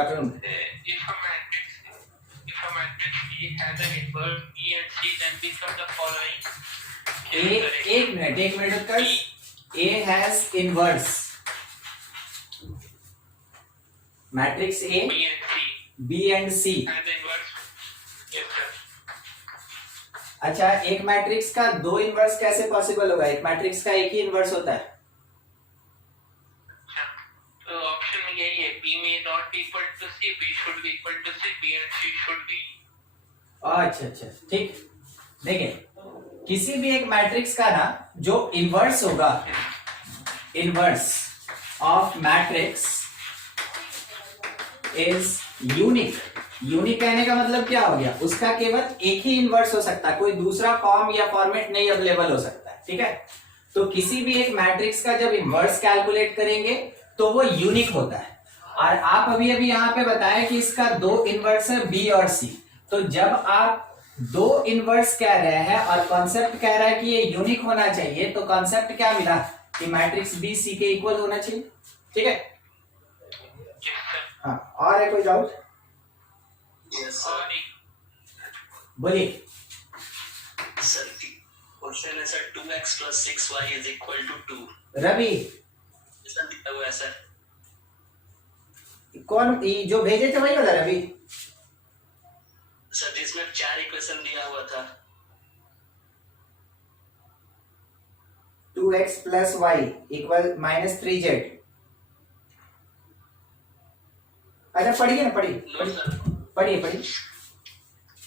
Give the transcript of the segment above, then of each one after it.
afternoon. If a matrix A has an inverse B and C, then become the following. एक minute Utkarsh. A has inverse. Matrix A, B and C. Has inverse. Yes sir. अच्छा, एक matrix का दो inverse कैसे possible होगा? एक matrix का एक ही इनवर्स होता है. तो ऑप्शन में यही है, B में not equal to C, B should be equal to C, B and C should be. अच्छा, ठीक. देखिए, किसी भी एक मैट्रिक्स का ना जो इनवर्स होगा, inverse of matrix is unique. Unique कहने का मतलब क्या हो गया? उसका केवल एक ही इनवर्स हो सकता है, कोई दूसरा फॉर्म या फॉर्मेट नहीं अवेलेबल हो सकता है. ठीक है. तो किसी भी एक मैट्रिक्स का जब इनवर्स कैलकुलेट करेंगे तो वो यूनिक होता है. और आप अभी यहाँ पे बताया कि इसका दो इनवर्स है बी और सी. तो जब आप दो इनवर्स कह रहे हैं और कॉन्सेप्ट कह रहा है कि ये यूनिक होना चाहिए, तो कॉन्सेप्ट क्या मिला कि मैट्रिक्स बी सी के इक्वल होना चाहिए. ठीक है. हाँ, और है कोई डाउट? बोलिए सर. क्वेश्चन है sir 2x plus 6y is equal to 2. Ravi, sir दिया हुआ है सर. कौन जो भेजे थे वही वाला रवि? सर जिसमें 4 इक्वेशन दिया हुआ था. 2x plus y equal -3z. अच्छा, पढ़िए ना, पढ़िए.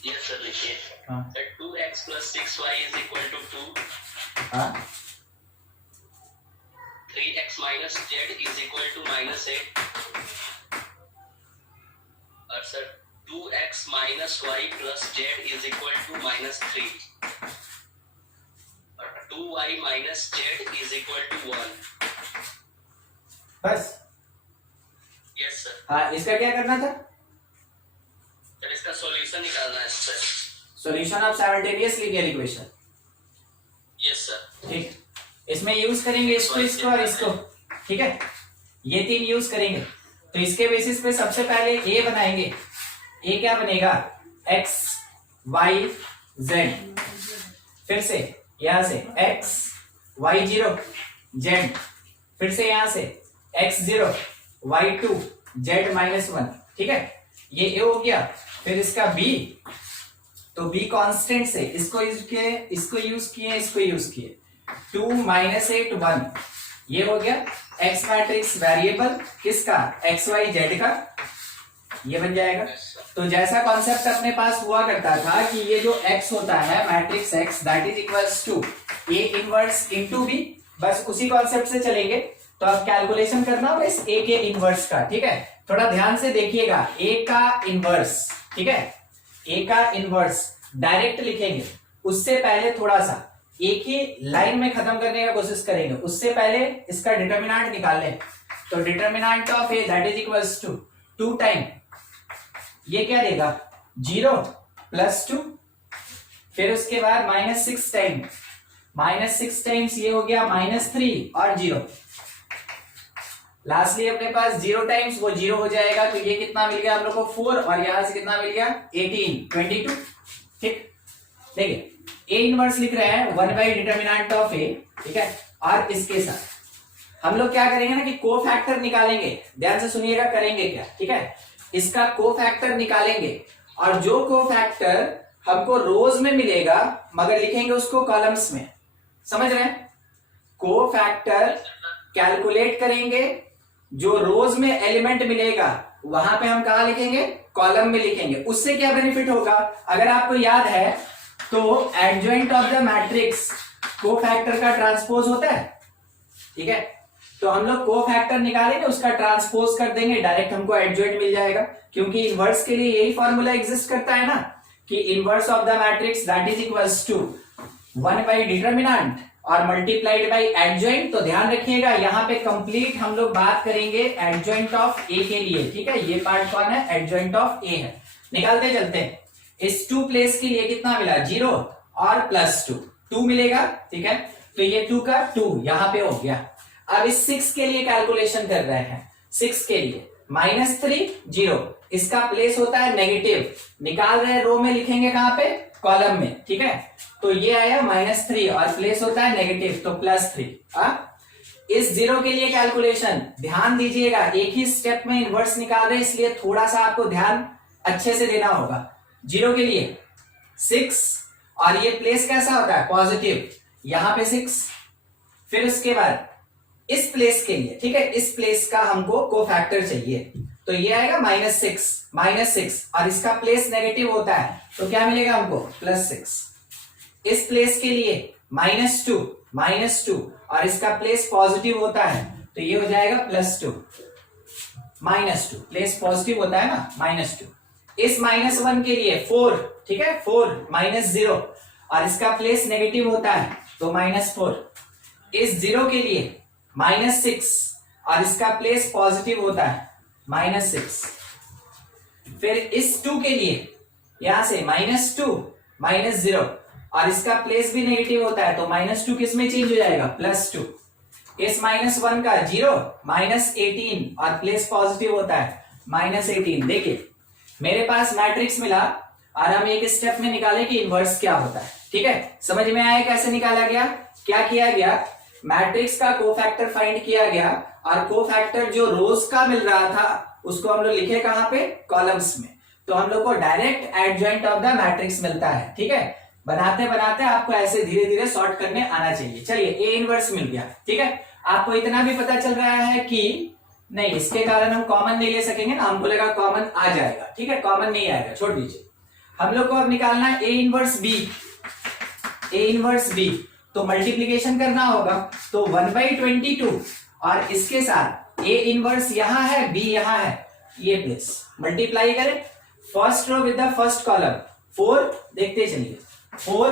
यस सर, लिखिए. हाँ. 2x plus 6y is equal to 2. हाँ. 3x minus z is equal to -8. और sir 2x minus y plus z is equal to -3. और 2y minus z is equal to 1. बस. Yes sir. हाँ, इसका क्या करना था? सर इसका सॉल्यूशन निकालना है sir. Solution of simultaneous linear equation. Yes sir. ठीक. इसमें यूज करेंगे इसको और इसको. ठीक है. ये तीन यूज करेंगे. तो इसके बेसिस पे सबसे पहले ए बनाएंगे. ए क्या बनेगा? x y z. फिर से यहां से x y0 z. फिर से यहां से x0 y2 z -1. ठीक है. ये ए हो गया. फिर इसका b, तो b कांस्टेंट से इसको यूज किए 2 - 8 1. ये हो गया x मैट्रिक्स वेरिएबल किसका? x y z का. ये बन जाएगा. तो जैसा कॉन्सेप्ट अपने पास हुआ करता था कि ये जो x होता है matrix x that is equals to a inverse into b, बस उसी कॉन्सेप्ट से चलेंगे. तो अब कैलकुलेशन करना होगा इस a के इनवर्स का. ठीक है. थोड़ा ध्यान से देखिएगा. a का इनवर्स, ठीक है, a का इनवर्स डायरेक्ट लिखेंगे. उससे पहले थोड़ा सा एक ही लाइन में खत्म करने का कोशिश करेंगे. उससे पहले इसका डिटर्मिनेंट निकाल लें. तो determinant of a that is equals to 2 time ये क्या देगा? 0 + 2. फिर उसके बाद -6 टाइम, -6 टाइम्स ये हो गया -3 और 0. लास्टली अपने पास 0 टाइम्स वो 0 हो जाएगा. तो ये कितना मिल गया हम लोग को? 4. और यहां से कितना मिल गया? 18 22. ठीक. देखिए, ए इनवर्स लिख रहे हैं 1/डिटर्मिनेंट ऑफ ए. ठीक है. और इसके साथ हम लोग क्या करेंगे ना कि कोफैक्टर निकालेंगे. ध्यान से सुनिएगा करेंगे क्या. ठीक है. इसका कोफैक्टर निकालेंगे और जो कोफैक्टर हमको रोज में मिलेगा मगर लिखेंगे उसको कॉलम्स में. समझ रहे हैं? कोफैक्टर कैलकुलेट करेंगे, जो रोज में एलिमेंट मिलेगा वहां पे हम कहा लिखेंगे? कॉलम में लिखेंगे. उससे क्या बेनिफिट होगा? अगर आपको याद है तो adjoint of the matrix cofactor का ट्रांसपोज होता है. ठीक है. तो हम लोग कोफैक्टर निकालेंगे, उसका ट्रांसपोज कर देंगे, डायरेक्ट हमको एडजॉइंट मिल जाएगा. क्योंकि इनवर्स के लिए यही फॉर्मूला एग्जिस्ट करता है ना कि inverse of the matrix that is equals to one by determinant और मल्टीप्लाइड बाय एडजॉइंट. तो ध्यान रखिएगा यहाँ पे कंप्लीट हम लोग बात करेंगे एडजॉइंट ऑफ ए के लिए. ठीक है. ये पार्ट कौन है? एडजॉइंट ऑफ ए है. निकालते चलते हैं. इस 2 प्लेस के लिए कितना मिला? 0 और +2 2 मिलेगा. ठीक है. तो ये 2 का 2 यहां पे हो गया. अब इस 6 के लिए कैलकुलेशन कर रहे हैं. 6 के लिए -3 0, इसका प्लेस होता है नेगेटिव, निकाल रहे रो में, लिखेंगे कहां पे, कॉलम में, ठीक है। तो ये आया -3 और प्लेस होता है नेगेटिव, तो +3। इस 0 के लिए कैलकुलेशन ध्यान दीजिएगा, एक ही स्टेप में इनवर्स निकाल रहे, इसलिए थोड़ा सा आपको ध्यान अच्छे से देना होगा। 0 के लिए 6 और ये प्लेस कैसा होता है, पॉजिटिव, यहां पे 6, फिर उसके बाद इस प्लेस के लिए, ठीक है, इस प्लेस का हमको कोफैक्टर चाहिए, तो ये आएगा -6 और इसका प्लेस नेगेटिव होता है, तो क्या मिलेगा हमको, +6। इस प्लेस के लिए -2 और इसका प्लेस पॉजिटिव होता है, तो ये हो जाएगा +2, -2, प्लेस पॉजिटिव होता है ना, -2। इस -1 के लिए 4, ठीक है, 4 -0 और इसका प्लेस नेगेटिव होता है, तो -4। इस 0 के लिए -6 और इसका प्लेस पॉजिटिव होता है, -6। फिर इस 2 के लिए यहां से -2 -0 और इसका प्लेस भी नेगेटिव होता है, तो -2 किस में चेंज हो जाएगा, +2। इस -1 का 0 -18 और प्लेस पॉजिटिव होता है, -18। देखिए मेरे पास मैट्रिक्स मिला और हम एक स्टेप में निकाले कि इनवर्स क्या होता है, ठीक है। समझ में आया कैसे निकाला गया, क्या किया गया, मैट्रिक्स का कोफैक्टर फाइंड किया गया और कोफैक्टर जो रोज का मिल रहा था उसको हम लोग लिखे कहां पे, कॉलम्स में, तो हम लोग को direct adjoint of the matrix मिलता है, ठीक है। बनाते बनाते आपको ऐसे धीरे धीरे सॉर्ट करने आना चाहिए। चलिए ए इनवर्स मिल गया, ठीक है। आपको इतना भी पता चल रहा है कि नहीं, इसके कारण हम कॉमन नहीं ले सकेंगे ना, हमको लगा कॉमन आ जाएगा, ठीक है, कॉमन नहीं आएगा, छोड़ दीजिए। हम लोग को अब निकालना है ए इनवर्स बी, तो मल्टीप्लीकेशन करना होगा, तो 1/22 और इसके साथ ए इनवर्स यहां है, बी यहां है, ये प्लेस मल्टीप्लाई करें, first row with the first column, 4 देखते चलिए, 4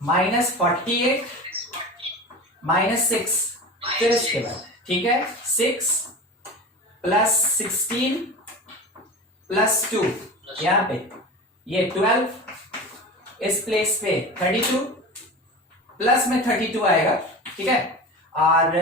-48 -6, फिर इसके बाद, ठीक है, 6 +16 +2, यहां पे ये 12, इस प्लेस पे 32, प्लस में 32 आएगा, ठीक है, और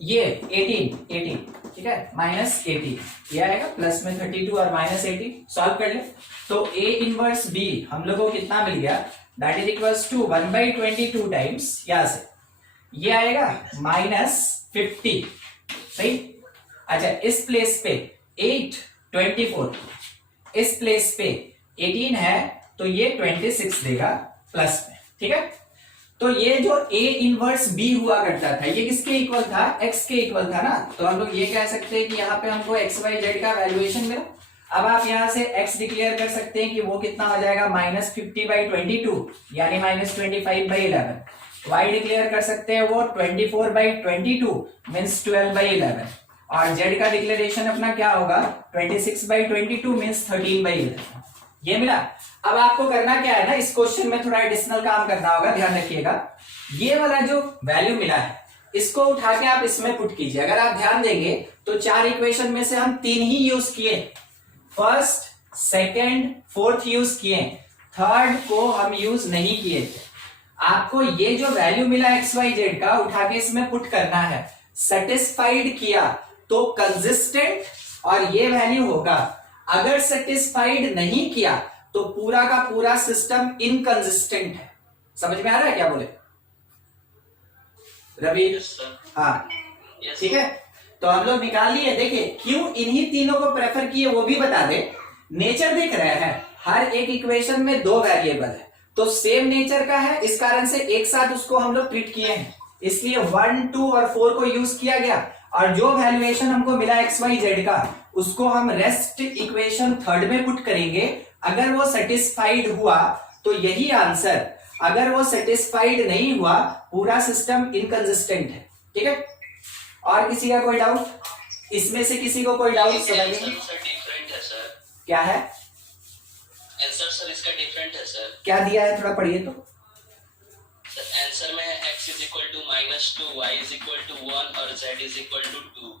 ये 18, ठीक है, -18 ये आएगा, प्लस में 32 और -18, सॉल्व कर ले। तो ए इनवर्स बी हम लोगों को कितना मिल गया, that is equals to 1/22 times, यहां से ये आएगा -50, सही। अच्छा, इस प्लेस पे 8 24, इस प्लेस पे 18 है, तो ये 26 देगा प्लस में, ठीक है। तो ये जो ए इनवर्स बी हुआ करता था, ये किसके इक्वल था, एक्स के इक्वल था ना, तो हम लोग ये कह सकते हैं कि यहाँ पे हमको एक्स वाई जेड का वैल्यूएशन मिला। अब आप यहाँ से x डिक्लेयर कर सकते हैं कि वो कितना हो जाएगा, -50/22 यानी -25/11। y डिक्लेयर कर सकते हैं वो 24/22 मीन्स 12/11, और z का डिक्लेरेशन अपना क्या होगा, 26/22 मीन्स 13/11। ये मिला। अब आपको करना क्या है ना, इस क्वेश्चन में थोड़ा एडिशनल काम करना होगा, ध्यान रखिएगा। ये वाला जो वैल्यू मिला है इसको उठा के आप इसमें पुट कीजिए। अगर आप ध्यान देंगे तो 4 इक्वेशन में से हम 3 ही यूज किए, फर्स्ट, सेकंड, फोर्थ यूज किए, थर्ड को हम यूज नहीं किए थे। आपको ये जो वैल्यू मिला एक्स वाई जेड का उठा के इसमें पुट करना है। सेटिस्फाइड किया तो कंसिस्टेंट और ये वैल्यू होगा, अगर सेटिस्फाइड नहीं किया तो पूरा का पूरा सिस्टम इनकंसिस्टेंट है। समझ में आ रहा है क्या बोले रवि? हाँ, ठीक है। तो हम लोग निकाल लिए। देखिए क्यों इन्हीं तीनों को प्रेफर किए वो भी बता दे। नेचर देख रहे हैं, हर एक इक्वेशन में 2 वेरिएबल है, तो सेम नेचर का है, इस कारण से एक साथ उसको हम लोग ट्रीट किए हैं, इसलिए 1, 2 और 4 को यूज किया गया। और जो वैल्यूएशन हमको मिला एक्स वाई जेड का, उसको हम रेस्ट इक्वेशन थर्ड में पुट करेंगे। अगर वो सेटिस्फाइड हुआ तो यही आंसर, अगर वो सेटिस्फाइड नहीं हुआ पूरा सिस्टम इनकंसिस्टेंट है। ठीक है, और किसी का कोई डाउट? इसमें से किसी को कोई डाउट समझ में? डिफरेंट है सर। क्या है आंसर सर इसका डिफरेंट है सर। क्या दिया है, थोड़ा पढ़िए तो। सर आंसर में x is equal to -2, y is equal to 1 और z इज इक्वल टू 2।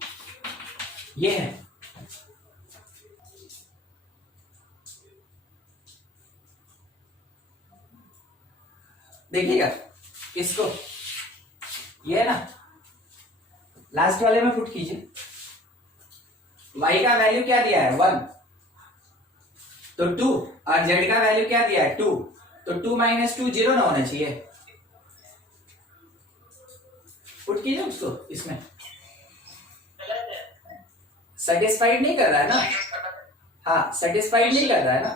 ये है। देखिएगा इसको, ये है ना, लास्ट वाले में पुट कीजिए। y का वैल्यू क्या दिया है 1, तो 2, और z का वैल्यू क्या दिया है 2, तो 2 - 2 0 ना होना चाहिए। पुट कीजिए उसको, इसमें सेटिस्फाइड नहीं कर रहा है ना, हाँ सेटिस्फाइड नहीं कर रहा है ना,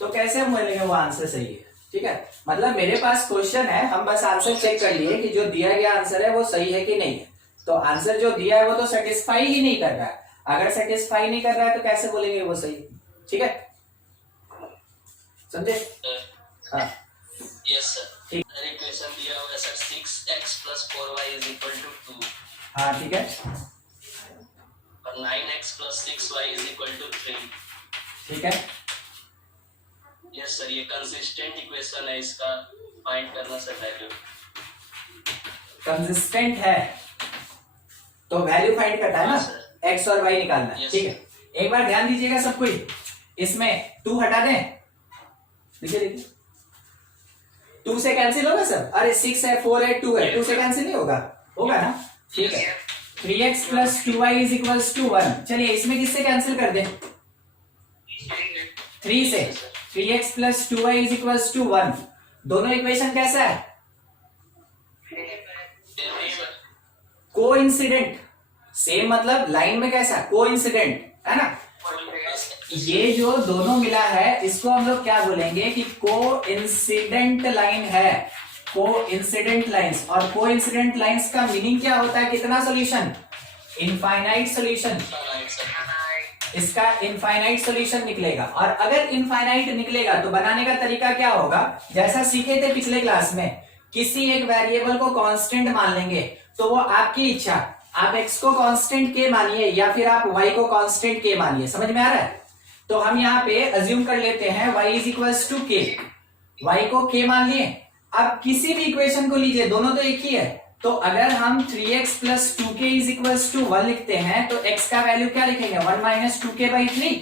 तो कैसे हम बोलेंगे वो आंसर सही है। ठीक है, मतलब मेरे पास क्वेश्चन है, हम बस आंसर चेक कर लिए कि जो दिया गया आंसर है वो सही है कि नहीं है। तो आंसर जो दिया है वो तो सेटिस्फाई ही नहीं कर रहा है, अगर सेटिस्फाई नहीं कर रहा है तो कैसे बोलेंगे वो सही। ठीक है, समझे? हाँ यस सर। ठीक। इक्वेशन दिया हुआ है सर 6x + 4y = 2, हाँ ठीक है, और 9x + 6y = 3। ठीक है, यस सर, ये कंसिस्टेंट इक्वेशन है, इसका फाइंड करना सर वैल्यू। कंसिस्टेंट है तो वैल्यू फाइंड करता है ना, x और y निकालना है। ठीक है, एक बार ध्यान दीजिएगा सब कोई, इसमें 2 हटा दें, देखिए देखिए 2 से कैंसिल होगा सर, अरे 6 है 4 है 2 है, 2 से कैंसिल नहीं होगा, होगा ना। ठीक है, 3x + 2y = 1, चलिए इसमें किससे कैंसिल कर दें, 3 से, 3x + 2y = 1, दोनों इक्वेशन कैसा है, कोइंसिडेंट, सेम मतलब लाइन में कैसा कोइंसिडेंट है ना। ये जो दोनों मिला है इसको हम लोग क्या बोलेंगे कि कोइंसिडेंट लाइन है, कोइंसिडेंट लाइंस। और कोइंसिडेंट लाइंस का मीनिंग क्या होता है, कितना सॉल्यूशन, इनफाइनाइट सॉल्यूशन, इसका इनफाइनाइट सॉल्यूशन निकलेगा। और अगर इनफाइनाइट निकलेगा तो बनाने का तरीका क्या होगा, जैसा सीखे थे पिछले क्लास में, किसी एक वेरिएबल को कांस्टेंट मान लेंगे, तो वो आपकी इच्छा, आप x को कांस्टेंट k मानिए या फिर आप y को कांस्टेंट k मानिए, समझ में आ रहा है। तो हम यहाँ पे अज्यूम कर लेते हैं y = k, y को k मान लिए। अब किसी भी इक्वेशन को लीजिए, दोनों तो एक ही है, तो अगर हम 3x + 2k = 1 लिखते हैं तो x का वैल्यू क्या लिखेंगे, 1 - 2k/3,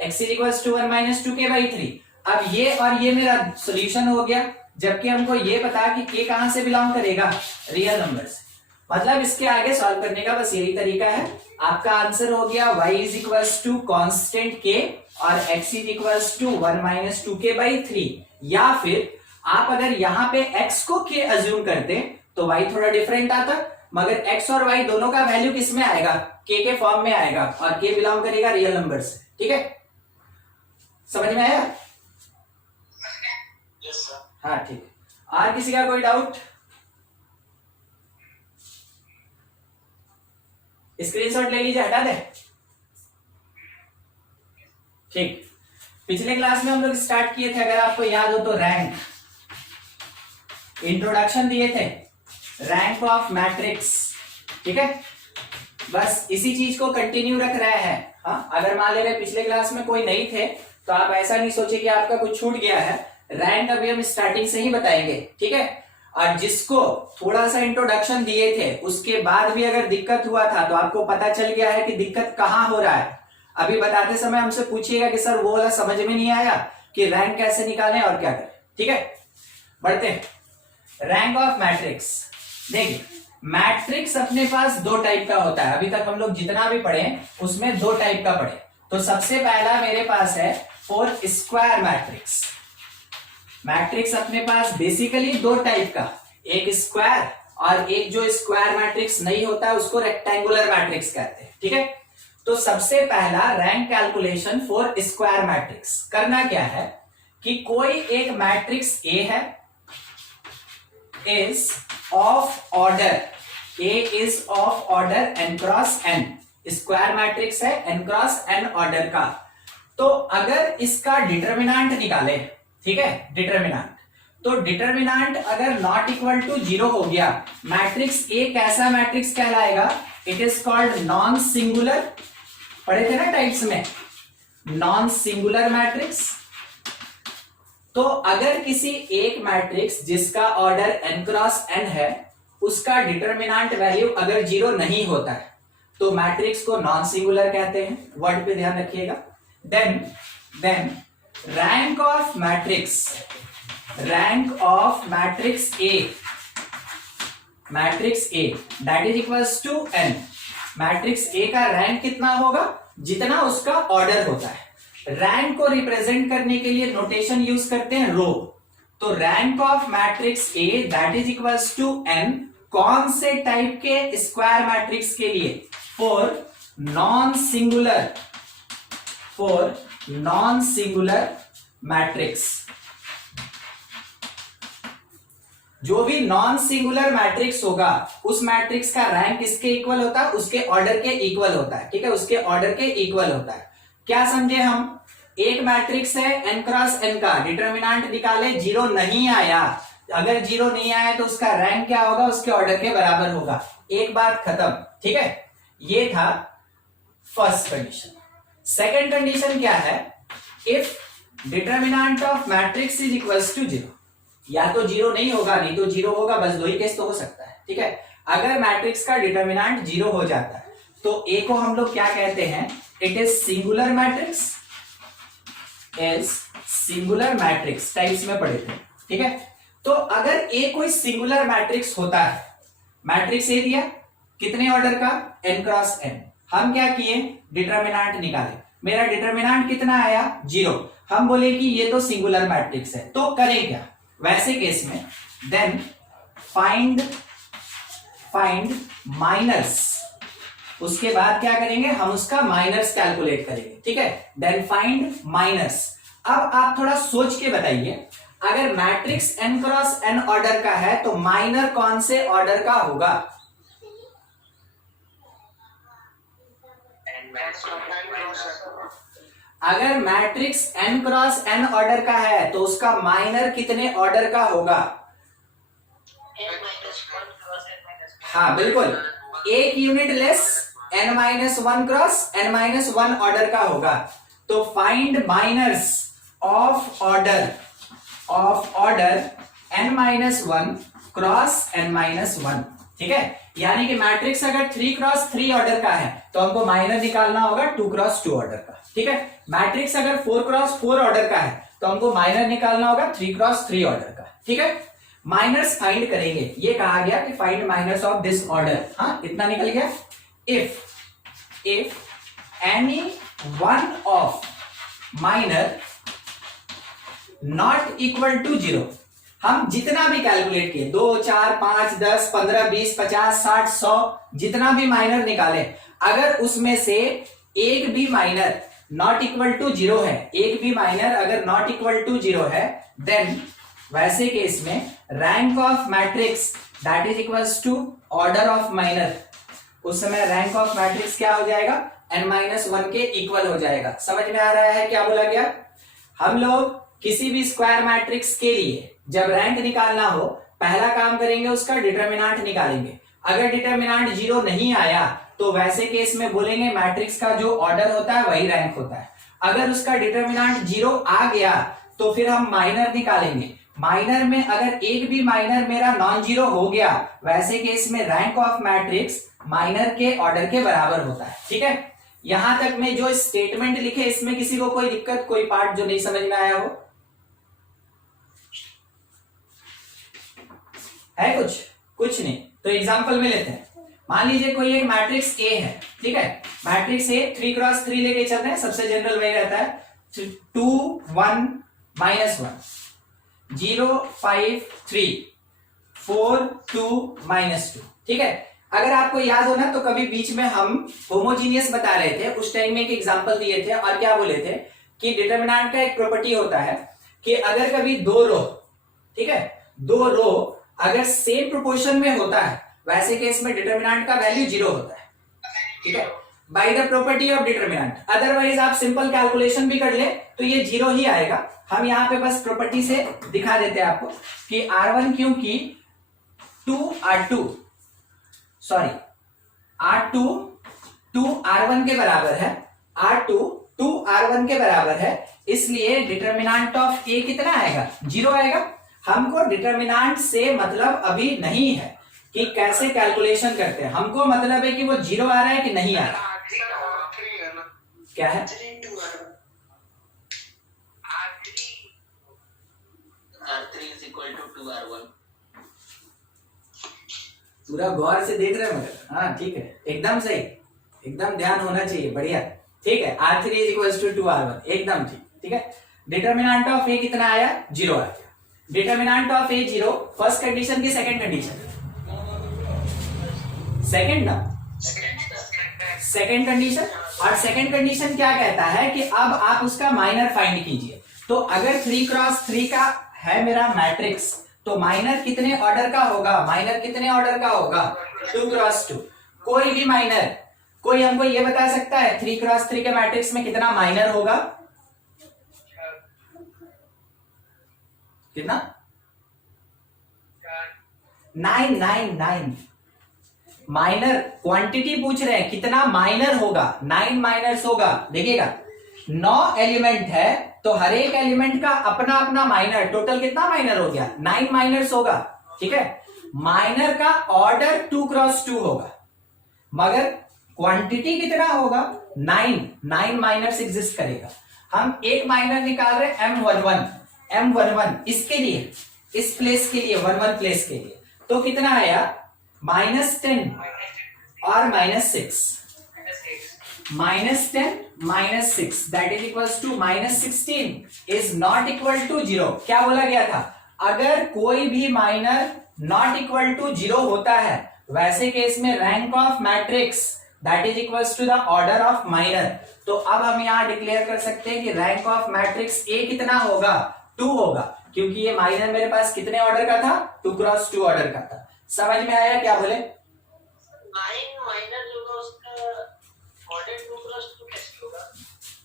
x = 1 - 2k/3। अब ये और ये मेरा सॉल्यूशन हो गया, जबकि हमको ये पता कि k कहां से बिलोंग करेगा, रियल नंबर से। मतलब इसके आगे सॉल्व करने का बस यही तरीका है। आपका आंसर हो गया y = कांस्टेंट k और x = 1 - 2k/3, या फिर आप अगर यहाँ पे x को k अज्यूम करते तो y थोड़ा डिफरेंट आता, मगर x और y दोनों का वैल्यू किस में आएगा, k के फॉर्म में आएगा, और k बिलोंग करेगा रियल नंबर से। ठीक है, समझ में आया? Yes sir. हाँ ठीक है, और किसी का कोई डाउट? स्क्रीनशॉट ले लीजिए, हटा दे। ठीक, पिछले क्लास में हम लोग स्टार्ट किए थे, अगर आपको याद हो तो, रैंक, इंट्रोडक्शन दिए थे, रैंक ऑफ मैट्रिक्स। ठीक है, बस इसी चीज को कंटिन्यू रख रहे हैं। हाँ, अगर मान ले रहे पिछले क्लास में कोई नहीं थे तो आप ऐसा नहीं सोचे कि आपका कुछ छूट गया है, रैंक अभी हम स्टार्टिंग से ही बताएंगे। ठीक है, और जिसको थोड़ा सा इंट्रोडक्शन दिए थे उसके बाद भी अगर दिक्कत हुआ था तो आपको पता चल गया है कि दिक्कत कहां हो रहा है। अभी बताते समय हमसे पूछिएगा कि सर वो वाला समझ में नहीं आया कि रैंक कैसे निकालें और क्या करें। ठीक है, बढ़ते हैं। रैंक ऑफ मैट्रिक्स, देखिए मैट्रिक्स अपने पास 2 टाइप का होता है, अभी तक हम लोग जितना भी पढ़े उसमें 2 टाइप का पढ़े। तो सबसे पहला मेरे पास है 4 स्क्वायर मैट्रिक्स। मैट्रिक्स अपने पास बेसिकली 2 टाइप का, एक स्क्वायर और एक जो स्क्वायर मैट्रिक्स नहीं होता उसको रेक्टेंगुलर मैट्रिक्स कहते हैं। ठीक है, तो सबसे पहला rank calculation for square matrix. करना क्या है कि कोई एक मैट्रिक्स ए है, is of order, A is of order n cross n, square matrix है n क्रॉस n ऑर्डर का। तो अगर इसका डिटर्मिनेंट निकाले, ठीक है, डिटर्मिनेंट, तो डिटर्मिनेंट अगर नॉट इक्वल टू 0 हो गया, मैट्रिक्स ए कैसा मैट्रिक्स कहलाएगा, it is called non singular. पढ़े थे ना टाइप्स में, नॉन सिंगुलर मैट्रिक्स। तो अगर किसी एक मैट्रिक्स जिसका ऑर्डर n क्रॉस n है, उसका डिटर्मिनेंट वैल्यू अगर 0 नहीं होता है तो मैट्रिक्स को नॉन सिंगुलर कहते हैं, वर्ड पे ध्यान रखिएगा। Then rank of matrix, rank of matrix A, matrix A that is equals to n, matrix A का रैंक कितना होगा, जितना उसका ऑर्डर होता है। रैंक को रिप्रेजेंट करने के लिए नोटेशन यूज करते हैं रो। तो rank of matrix A that is equals to n, कौन से टाइप के स्क्वायर मैट्रिक्स के लिए, फॉर नॉन सिंगुलर मैट्रिक्स। जो भी नॉन सिंगुलर मैट्रिक्स होगा उस मैट्रिक्स का रैंक किसके इक्वल होता है, उसके ऑर्डर के इक्वल होता है। ठीक है, उसके ऑर्डर के इक्वल होता है। क्या समझे हम, एक मैट्रिक्स है n क्रॉस n का, डिटरमिनेंट निकाले, जीरो नहीं आया। अगर जीरो नहीं आया तो उसका रैंक क्या होगा, उसके ऑर्डर के बराबर होगा। एक बात खत्म। ठीक है, ये था फर्स्ट कंडीशन। सेकंड कंडीशन क्या है, if determinant of matrix is equals to zero. या तो जीरो नहीं होगा, नहीं तो जीरो होगा, बस दो ही केस तो हो सकता है। ठीक है, अगर मैट्रिक्स का डिटरमिनेंट जीरो हो जाता है तो ए को हम लोग क्या कहते हैं, it is singular matrix, is singular matrix, types में पढ़े थे। ठीक है, तो अगर ए कोई सिंगुलर मैट्रिक्स होता है, मैट्रिक्स ए दिया कितने ऑर्डर का, n क्रॉस n, हम क्या किए, डिटरमिनेंट निकाले, मेरा डिटरमिनेंट कितना आया, जीरो। हम बोले कि ये तो सिंगुलर मैट्रिक्स है, तो करें क्या वैसे केस में, देन फाइंड माइनस, उसके बाद क्या करेंगे, हम उसका माइनस कैलकुलेट करेंगे। ठीक है, देन फाइंड माइनस। अब आप थोड़ा सोच के बताइए, अगर matrix n cross n order का है तो माइनर कौन से ऑर्डर का होगा, अगर matrix n cross n order का है तो उसका माइनर कितने ऑर्डर का होगा, हाँ बिल्कुल, एक unit less n-1 cross n-1 order का होगा। तो find minors of order n-1 cross n-1। ठीक है, यानी कि मैट्रिक्स अगर 3 क्रॉस 3 ऑर्डर का है तो हमको माइनर निकालना होगा 2 क्रॉस 2 ऑर्डर का। ठीक है, मैट्रिक्स अगर 4 क्रॉस 4 ऑर्डर का है तो हमको माइनर निकालना होगा 3 क्रॉस 3 ऑर्डर का। ठीक है, माइनर्स फाइंड करेंगे, ये कहा गया कि find minors of this order. हाँ, इतना निकल गया, if any one of minor not equal to zero, हम जितना भी कैलकुलेट किए 2 4 5 10 15 20 50 60 100 जितना भी माइनर निकाले, अगर उसमें से एक भी minor not equal to zero है, एक भी माइनर अगर नॉट इक्वल टू जीरो है, देन वैसे केस में rank of matrix that is equals to order of minor, उस समय रैंक ऑफ मैट्रिक्स क्या हो जाएगा, n-1 के इक्वल हो जाएगा। समझ में आ रहा है क्या बोला गया, हम लोग किसी भी स्क्वायर मैट्रिक्स के लिए जब रैंक निकालना हो, पहला काम करेंगे उसका डिटरमिनेंट निकालेंगे। अगर डिटरमिनेंट जीरो नहीं आया तो वैसे केस में बोलेंगे मैट्रिक्स का जो ऑर्डर होता है वही रैंक होता है। अगर उसका डिटरमिनेंट जीरो आ गया तो फिर हम माइनर निकालेंगे। माइनर में अगर एक भी माइनर मेरा नॉन जीरो हो गया, वैसे केस में रैंक ऑफ मैट्रिक्स माइनर के ऑर्डर के बराबर होता है। ठीक है, यहां तक में जो स्टेटमेंट लिखे इसमें किसी को कोई दिक्कत, कोई पार्ट जो नहीं समझ में आया हो है, कुछ नहीं, तो एग्जांपल में लेते हैं। मान लीजिए कोई एक मैट्रिक्स ए है। ठीक है, मैट्रिक्स ए 3 क्रॉस 3 लेके चल रहे हैं, सबसे जनरल वही रहता है, 2 1 -1 0 5 3 4 2 -2। ठीक है, अगर आपको याद हो ना तो कभी बीच में हम होमोजीनियस बता रहे थे, उस टाइम में एक एग्जांपल दिए थे और क्या बोले थे कि डिटरमिनेंट का एक प्रॉपर्टी होता है कि अगर कभी दो रो, ठीक है, दो रो अगर सेम प्रोपोर्शन में होता है, वैसे केस में डिटरमिनेंट का वैल्यू जीरो होता है। ठीक है, by the property of determinant. Otherwise आप सिंपल कैलकुलेशन भी कर ले तो ये जीरो ही आएगा। हम यहाँ पे बस प्रॉपर्टी से दिखा देते हैं आपको कि R1 क्योंकि R2 2R1 के बराबर है, R2 2R1 के बराबर है, इसलिए डिटरमिनेंट ऑफ ए कितना आएगा, जीरो आएगा। हमको डिटरमिनेंट से मतलब अभी नहीं है कि कैसे कैलकुलेशन करते हैं, हमको मतलब है कि वो जीरो आ रहा है कि नहीं आ रहा। क्या है, R3 is equal to 2R1। पूरा गौर से देख रहे हैं मगर, हाँ ठीक है, एकदम सही। एकदम ध्यान होना चाहिए, बढ़िया, ठीक है। R3 is equals to 2R1, एकदम ठीक, ठीक है। डिटर्मिनेंट ऑफ ए कितना आया, 0 आ गया। Determinant of A 0, first condition की सेकंड कंडीशन, सेकंड ना, सेकंड कंडीशन। और सेकंड कंडीशन क्या कहता है कि अब आप उसका माइनर फाइंड कीजिए। तो अगर 3x3 का है मेरा मैट्रिक्स, तो माइनर कितने ऑर्डर का होगा, माइनर कितने ऑर्डर का होगा, 2x2। कोई भी माइनर, कोई हमको ये बता सकता है 3x3 के मैट्रिक्स में कितना माइनर होगा, कितना, 9 माइनर क्वांटिटी पूछ रहे हैं, कितना माइनर होगा, 9 माइनर्स होगा। देखिएगा 9 एलिमेंट है, तो हर एक एलिमेंट का अपना अपना माइनर, टोटल कितना माइनर हो गया, 9 माइनर्स होगा, ठीक है। माइनर का ऑर्डर 2x2 होगा, मगर क्वांटिटी कितना होगा, 9 माइनर्स एग्जिस्ट करेगा। हम एक माइनर निकाल रहे M11 इसके लिए, इस प्लेस के लिए, 11 प्लेस के लिए, तो कितना आया, -10 और -6, -10 -6 that is equals to -16 is not equal to 0। क्या बोला गया था, अगर कोई भी माइनर नॉट इक्वल टू 0 होता है, वैसे केस में rank of matrix that is equals to the order of minor. तो अब हम यहां डिक्लेयर कर सकते हैं कि रैंक ऑफ मैट्रिक्स ए कितना होगा, 2 होगा, क्योंकि ये माइनर मेरे पास कितने ऑर्डर का था, 2x2 ऑर्डर का था। समझ में आया, क्या बोले, 9 माइनर जो होगा उसका ऑर्डर 2x2 कैसे होगा।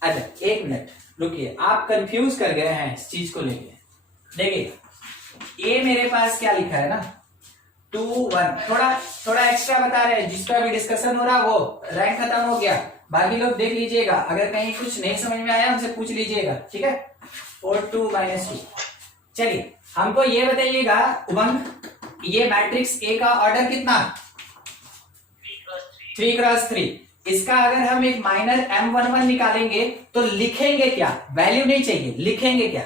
अच्छा एक मिनट रुकिए, आप कंफ्यूज कर गए हैं इस चीज को लेके। देखिए ए मेरे पास क्या लिखा है ना, 2 1, थोड़ा एक्स्ट्रा बता रहे हैं, जिसका भी डिस्कशन हो रहा वो रैंक खत्म हो गया, बाकी लोग देख लीजिएगा, अगर कहीं कुछ नहीं समझ में आया हमसे पूछ लीजिएगा, ठीक है। 4 2 -2। चलिए हमको ये बताइएगा उमंग, ये मैट्रिक्स ए का ऑर्डर कितना, 3x3। इसका अगर हम एक माइनर M11 निकालेंगे तो लिखेंगे क्या, वैल्यू नहीं चाहिए, लिखेंगे क्या,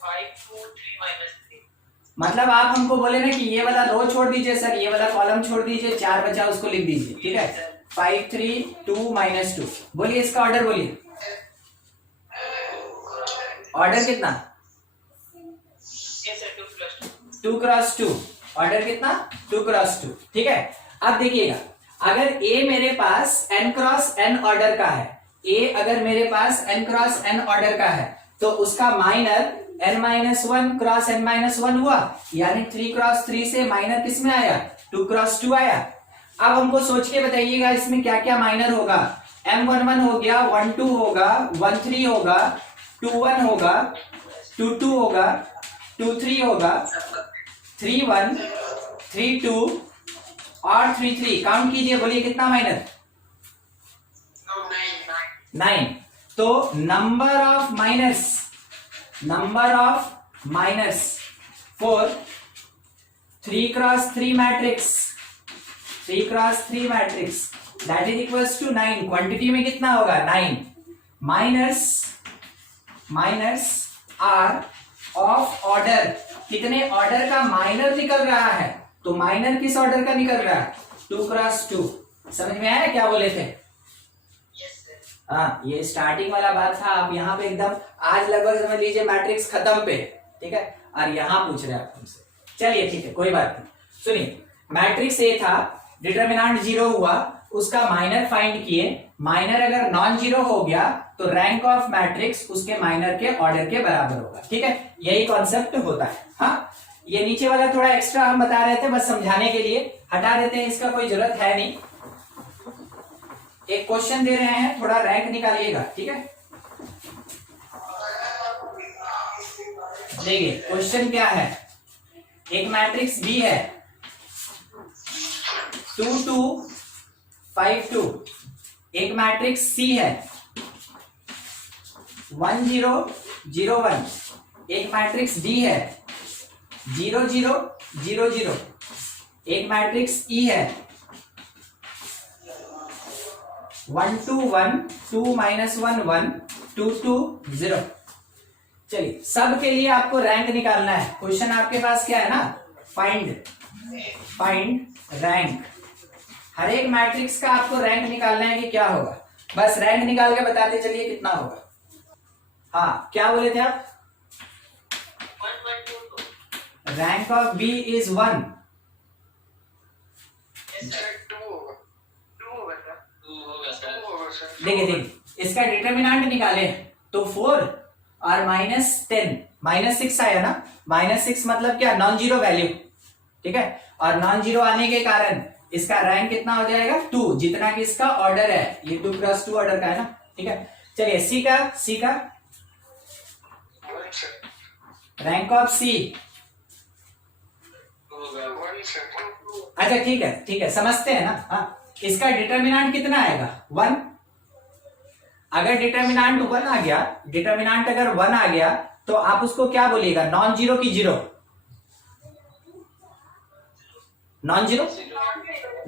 5 2 3 -3। मतलब आप हमको बोले ना कि ये वाला रो छोड़ दीजिए सर, ये वाला कॉलम छोड़ दीजिए, 4 बचा उसको लिख दीजिए, ठीक है। 5 3 2 -2, बोलिए इसका ऑर्डर, बोलिए ऑर्डर कितना, 2x2, ऑर्डर कितना, 2x2, ठीक है। अब देखिएगा अगर A मेरे पास n×n ऑर्डर का है, A अगर मेरे पास n×n ऑर्डर का है, तो उसका माइनर n-1 × n-1 हुआ, यानी 3x3 से माइनर किस में आया, 2x2 आया। अब हमको सोच के बताइएगा इसमें क्या क्या माइनर होगा, M11 हो गया, 12 होगा, 13 होगा, 21 होगा, 22 होगा, 23 होगा, 31 32 और 33, काउंट कीजिए, बोलिए कितना माइनर, 9। तो number of minors for 3x3 matrix that is equals to 9। Quantity में कितना होगा, 9। माइनर्स आर ऑफ ऑर्डर, कितने ऑर्डर का माइनर निकल रहा है, तो माइनर किस ऑर्डर का निकल रहा है, 2x2। समझ में आया क्या बोले थे, हाँ ये स्टार्टिंग वाला बात था। आप यहाँ पे एकदम आज लगभग समझ लीजिए मैट्रिक्स खत्म पे, ठीक है, और यहाँ पूछ रहे हैं आप हमसे। चलिए ठीक है, कोई बात नहीं। सुनिए मैट्रिक्स ए था, डिटरमिनेंट 0 हुआ, उसका माइनर फाइंड किए, माइनर अगर नॉन जीरो हो गया तो रैंक ऑफ मैट्रिक्स उसके माइनर के ऑर्डर के बराबर होगा, ठीक है, यही कॉन्सेप्ट होता है। हाँ ये नीचे वाला थोड़ा एक्स्ट्रा हम बता रहे थे बस समझाने के लिए, हटा देते हैं, इसका कोई जरूरत है नहीं। एक क्वेश्चन दे रहे हैं, थोड़ा रैंक निकालिएगा, ठीक है। देखिए क्वेश्चन क्या है, एक मैट्रिक्स बी है 2 2 5 2, एक मैट्रिक्स सी है 1 0 0 1, एक मैट्रिक्स डी है 0 0 0 0, एक मैट्रिक्स ई है 1 2 1 2 -1 1 2 2 0। चलिए सब के लिए आपको रैंक निकालना है। क्वेश्चन आपके पास क्या है ना, फाइंड रैंक, हर एक मैट्रिक्स का आपको रैंक निकालना है कि क्या होगा, बस रैंक निकाल के बताते चलिए कितना होगा। हाँ क्या बोले थे आप? 1 1 2 2। Rank of B is 1। Yes sir. 2 होगा, 2 होगा सर, 2 होगा सर। 2 होगा सर। देखिए इसका डिटर्मिनेंट निकाले तो 4 और -10 -6 आया ना। -6 मतलब क्या? नॉन जीरो वैल्यू, ठीक है। और नॉन जीरो आने के कारण इसका रैंक कितना हो जाएगा? 2, जितना कि इसका ऑर्डर है, ये 2 क्रॉस 2 ऑर्डर का है ना, ठीक है। चलिए सी का 1 सर, रैंक ऑफ सी, होगा 1 सर। अच्छा ठीक है समझते हैं ना। हाँ इसका डिटर्मिनेंट कितना आएगा? 1। अगर डिटर्मिनेंट 1 आ गया, डिटर्मिनेंट अगर 1 आ गया तो आप उसको क्या बोलिएगा? नॉन जीरो की zero? Non zero,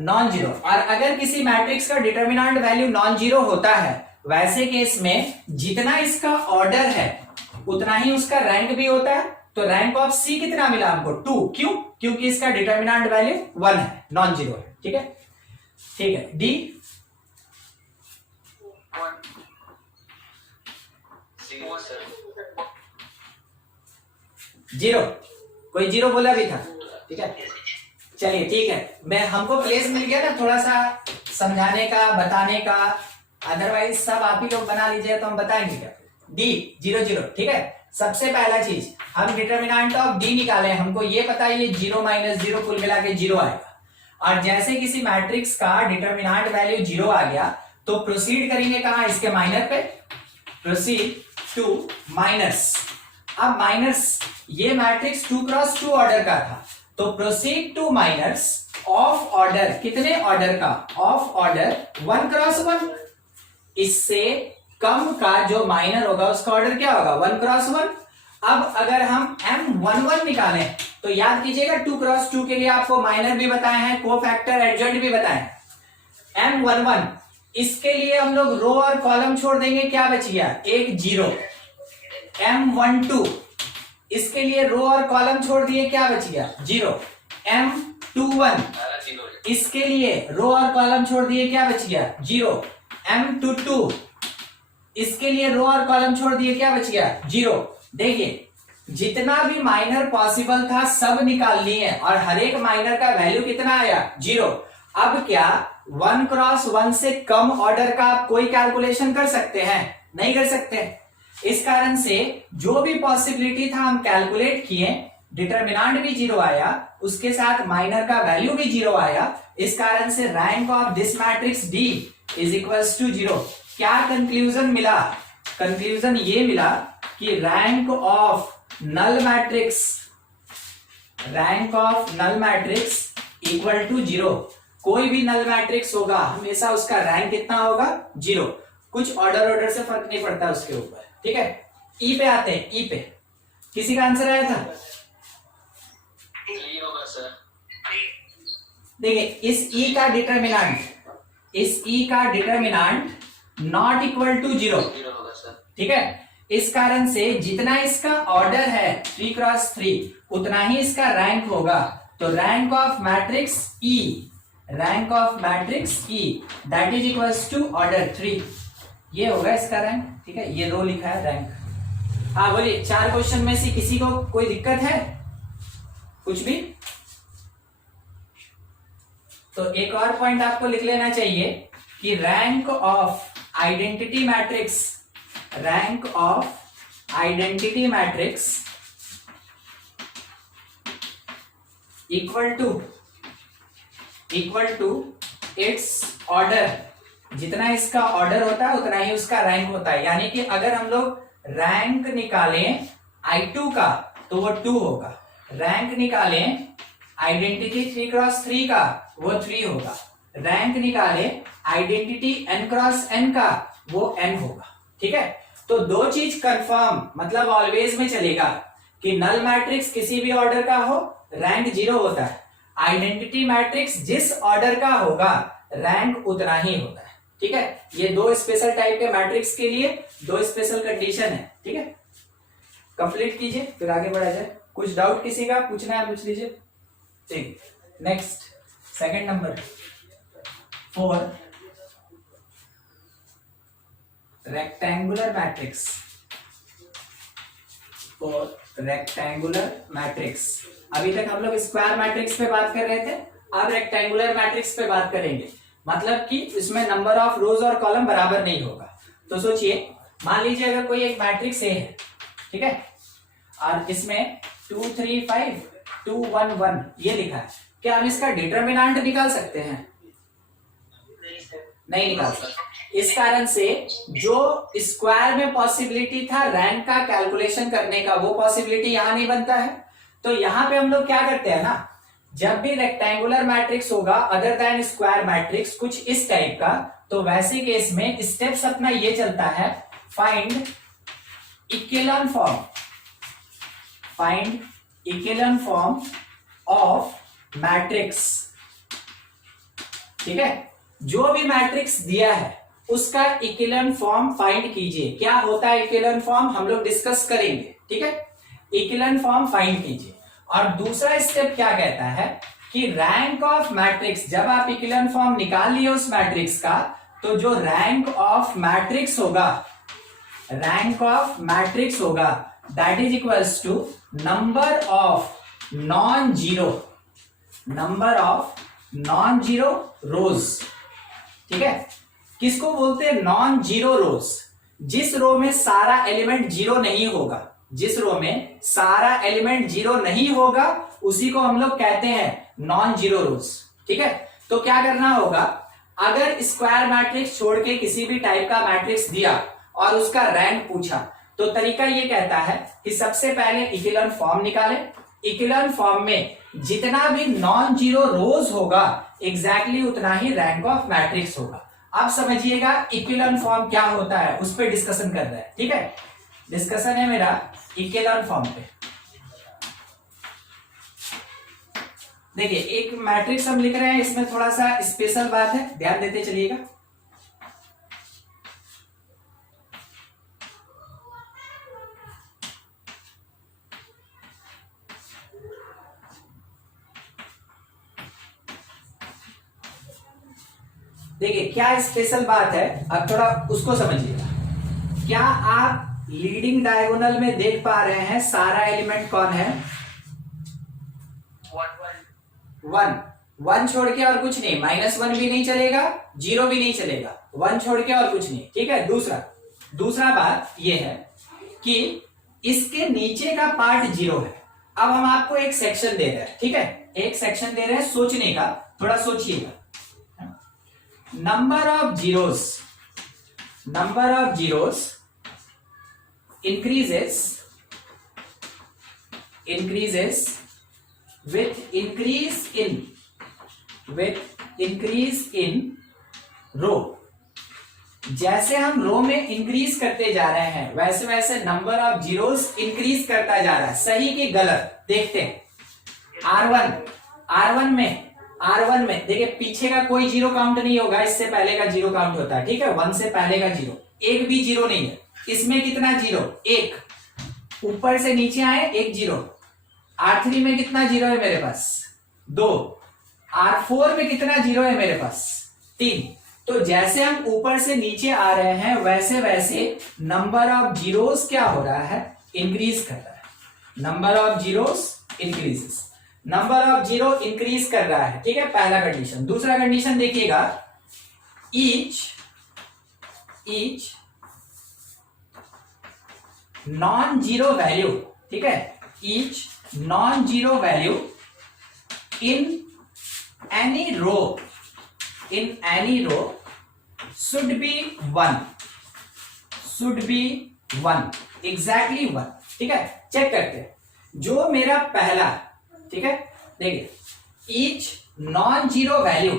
non zero. और अगर किसी मैट्रिक्स का डिटर्मिनेंट वैल्यू नॉन जीरो होता है, वैसे केस में जितना इसका ऑर्डर है उतना ही उसका रैंक भी होता है। तो रैंक ऑफ सी कितना मिला हमको? 2। क्यों? क्योंकि इसका डिटर्मिनेंट वैल्यू 1 है, नॉन जीरो है, ठीक है। ठीक है, डी 1 0 सर। जीरो, कोई जीरो बोला भी था, ठीक है। चलिए ठीक है, मैं हमको प्लेस मिल गया ना थोड़ा सा समझाने का, बताने का, अदरवाइज सब आप ही लोग बना लीजिए तो हम बताएंगे क्या। डी 0 0, ठीक है। सबसे पहला चीज हम डिटर्मिनेंट ऑफ डी निकाले, हमको ये पता है ये 0 - 0 कुल मिला के 0 आएगा। और जैसे किसी मैट्रिक्स का डिटर्मिनेंट वैल्यू 0 आ गया तो प्रोसीड करेंगे कहां? इसके माइनर पे, प्रोसीड टू माइनस। अब माइनस, ये मैट्रिक्स 2 क्रॉस 2 ऑर्डर का था, तो proceed to minus of order, कितने ऑर्डर का? Of order 1 cross 1। इससे कम का जो माइनर होगा उसका ऑर्डर क्या होगा? 1 क्रॉस 1। अब अगर हम M11 निकालें तो याद कीजिएगा 2 क्रॉस 2 के लिए आपको माइनर भी बताए हैं, कोफैक्टर एडजॉइंट भी बताए। M11 इसके लिए हम लोग रो और कॉलम छोड़ देंगे, क्या बच गया? एक 0। M12 इसके लिए रो और कॉलम छोड़ दिए, क्या बच गया? 0। M21 इसके लिए रो और कॉलम छोड़ दिए, क्या बच गया? 0। M22 इसके लिए रो और कॉलम छोड़ दिए, क्या बच गया? 0। देखिए जितना भी माइनर पॉसिबल था सब निकाल लिए और हर एक माइनर का वैल्यू कितना आया? 0। अब क्या 1 क्रॉस 1 से कम ऑर्डर का आप कोई कैलकुलेशन कर सकते हैं? नहीं कर सकते। इस कारण से जो भी पॉसिबिलिटी था हम कैलकुलेट किए, डिटर्मिनेंट भी 0 आया, उसके साथ माइनर का वैल्यू भी 0 आया। इस कारण से rank of this matrix D is equals to 0। क्या कंक्लूजन मिला? कंक्लूजन ये मिला कि rank of null matrix, rank of null matrix equal to 0। कोई भी नल मैट्रिक्स होगा हमेशा उसका रैंक कितना होगा? 0। कुछ ऑर्डर से फर्क नहीं पड़ता उसके ऊपर, ठीक है। ई पे आते हैं, ई पे किसी का आंसर आया था? होगा सर। देखिए इस ई का डिटर्मिनेंट, इस ई का डिटर्मिनेंट नॉट इक्वल टू 0 होगा सर, ठीक है। इस कारण से जितना इसका ऑर्डर है 3 क्रॉस 3 उतना ही इसका रैंक होगा। तो rank of matrix E, rank of matrix E that is equals to order 3, ये होगा इसका रैंक, ठीक है। ये रो लिखा है रैंक। हाँ बोलिए, 4 क्वेश्चन में से किसी को कोई दिक्कत है? कुछ भी? तो एक और पॉइंट आपको लिख लेना चाहिए कि rank of identity matrix, rank of identity matrix equal to its order. जितना इसका ऑर्डर होता है उतना ही उसका रैंक होता है। यानी कि अगर हम लोग रैंक निकालें I2 का तो वो 2 होगा, रैंक निकालें आइडेंटिटी 3 क्रॉस 3 का वो 3 होगा, रैंक निकालें आइडेंटिटी n क्रॉस n का वो n होगा, ठीक है। तो दो चीज कंफर्म, मतलब ऑलवेज में चलेगा कि नल मैट्रिक्स किसी भी ऑर्डर का हो रैंक 0 होता है, आइडेंटिटी मैट्रिक्स जिस ऑर्डर का होगा रैंक उतना ही होता है, ठीक है। ये दो स्पेशल टाइप के मैट्रिक्स के लिए दो स्पेशल कंडीशन है, ठीक है। कंप्लीट कीजिए फिर आगे बढ़ा जाए। कुछ डाउट किसी का पूछना है पूछ लीजिए। ठीक, next second number. for rectangular matrix, for rectangular matrix। अभी तक हम लोग स्क्वायर मैट्रिक्स पे बात कर रहे थे, अब रेक्टेंगुलर मैट्रिक्स पे बात करेंगे। मतलब कि इसमें नंबर ऑफ रोज और कॉलम बराबर नहीं होगा। तो सोचिए, मान लीजिए अगर कोई एक मैट्रिक्स ए है, ठीक है, और इसमें 2 3 5 2 1 1 ये लिखा है, क्या हम इसका डिटरमिनेंट निकाल सकते हैं? नहीं निकाल सकते। इस कारण से जो स्क्वायर में पॉसिबिलिटी था रैंक का कैलकुलेशन करने का, वो पॉसिबिलिटी यहां नहीं बनता है। तो यहां पे हम लोग क्या करते हैं ना, जब भी रेक्टेंगुलर मैट्रिक्स होगा अदर देन स्क्वायर मैट्रिक्स कुछ इस टाइप का, तो वैसे केस में स्टेप्स अपना ये चलता है, find equivalent form, find equivalent form of matrix. ठीक है, जो भी मैट्रिक्स दिया है उसका इक्विवेलेंट फॉर्म फाइंड कीजिए। क्या होता है इक्विवेलेंट फॉर्म, हम लोग डिस्कस करेंगे। ठीक है, इक्विवेलेंट फॉर्म फाइंड कीजिए। और दूसरा स्टेप क्या कहता है कि रैंक ऑफ मैट्रिक्स, जब आप इक्विवेलेंट फॉर्म निकाल लिए उस मैट्रिक्स का, तो जो रैंक ऑफ मैट्रिक्स होगा, रैंक ऑफ मैट्रिक्स होगा, that is equals to number of non zero, number of non zero rows. ठीक है, किसको बोलते हैं नॉन जीरो रोज? जिस रो में सारा एलिमेंट जीरो नहीं होगा, जिस रो में सारा एलिमेंट जीरो नहीं होगा उसी को हम लोग कहते हैं नॉन जीरो रोज। ठीक है, तो क्या करना होगा, अगर स्क्वायर मैट्रिक्स छोड़ के किसी भी टाइप का मैट्रिक्स दिया और उसका रैंक पूछा, तो तरीका ये कहता है कि सबसे पहले इक्विवेलेंट फॉर्म निकालें। इक्विवेलेंट फॉर्म में जितना भी नॉन जीरो रोज होगा एग्जैक्टली उतना ही रैंक ऑफ मैट्रिक्स होगा। अब समझिएगा इक्विवेलेंट फॉर्म क्या होता है, उस पर डिस्कशन कर रहे हैं। ठीक है, डिस्कशन है मेरा इक्विवेलेंट फॉर्म पे। देखिए, एक मैट्रिक्स हम लिख रहे हैं, इसमें थोड़ा सा स्पेशल बात है, ध्यान देते चलिएगा। देखिए क्या स्पेशल बात है, अब थोड़ा उसको समझिएगा। क्या आप लीडिंग डायगोनल में देख पा रहे हैं सारा एलिमेंट कौन है? 1 1 छोड़ के और कुछ नहीं, -1 भी नहीं चलेगा, 0 भी नहीं चलेगा, 1 छोड़ के और कुछ नहीं। ठीक है, दूसरा बात यह है कि इसके नीचे का पार्ट 0 है। अब हम आपको एक सेक्शन दे रहे हैं, ठीक है, एक सेक्शन दे रहे हैं सोचने का, थोड़ा सोचिएगा। Number of zeros increases with increase in रो। जैसे हम रो में इंक्रीज करते जा रहे हैं वैसे वैसे नंबर ऑफ जीरोस इंक्रीज करता जा रहा है। सही कि गलत देखते हैं। R1 में देखिए पीछे का कोई जीरो काउंट नहीं होगा, इससे पहले का जीरो काउंट होता है। ठीक है, 1 से पहले का जीरो, एक भी जीरो नहीं है। इसमें कितना जीरो? 1। ऊपर से नीचे आए 1 जीरो। R3 में कितना जीरो है मेरे पास? 2। R4 में कितना जीरो है मेरे पास? 3। तो जैसे हम ऊपर से नीचे आ रहे हैं वैसे वैसे नंबर ऑफ जीरोस क्या हो रहा है? इंक्रीज कर रहा है। Number of zeros increases, number of zero increase कर रहा है। ठीक है, पहला कंडीशन। दूसरा कंडीशन देखिएगा, ईच नॉन जीरो वैल्यू, ठीक है, each non zero value in any row should be 1, exactly 1। ठीक है, चेक करते हैं जो मेरा पहला, ठीक है, देखिए ईच नॉन जीरो वैल्यू,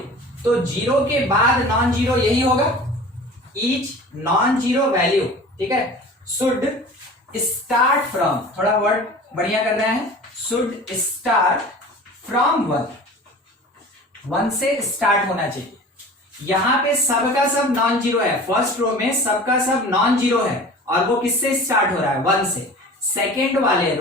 तो जीरो के बाद नॉन जीरो यही होगा। ईच नॉन जीरो वैल्यू, ठीक है, शुड स्टार्ट फ्रॉम, थोड़ा वर्ड बढ़िया कर रहे हैं, शुड स्टार्ट फ्रॉम 1 से स्टार्ट होना चाहिए। यहां पे सबका सब नॉन जीरो है, फर्स्ट रो में सबका सब नॉन जीरो है और वो किससे स्टार्ट हो रहा है? 1 से। सेकेंड वाले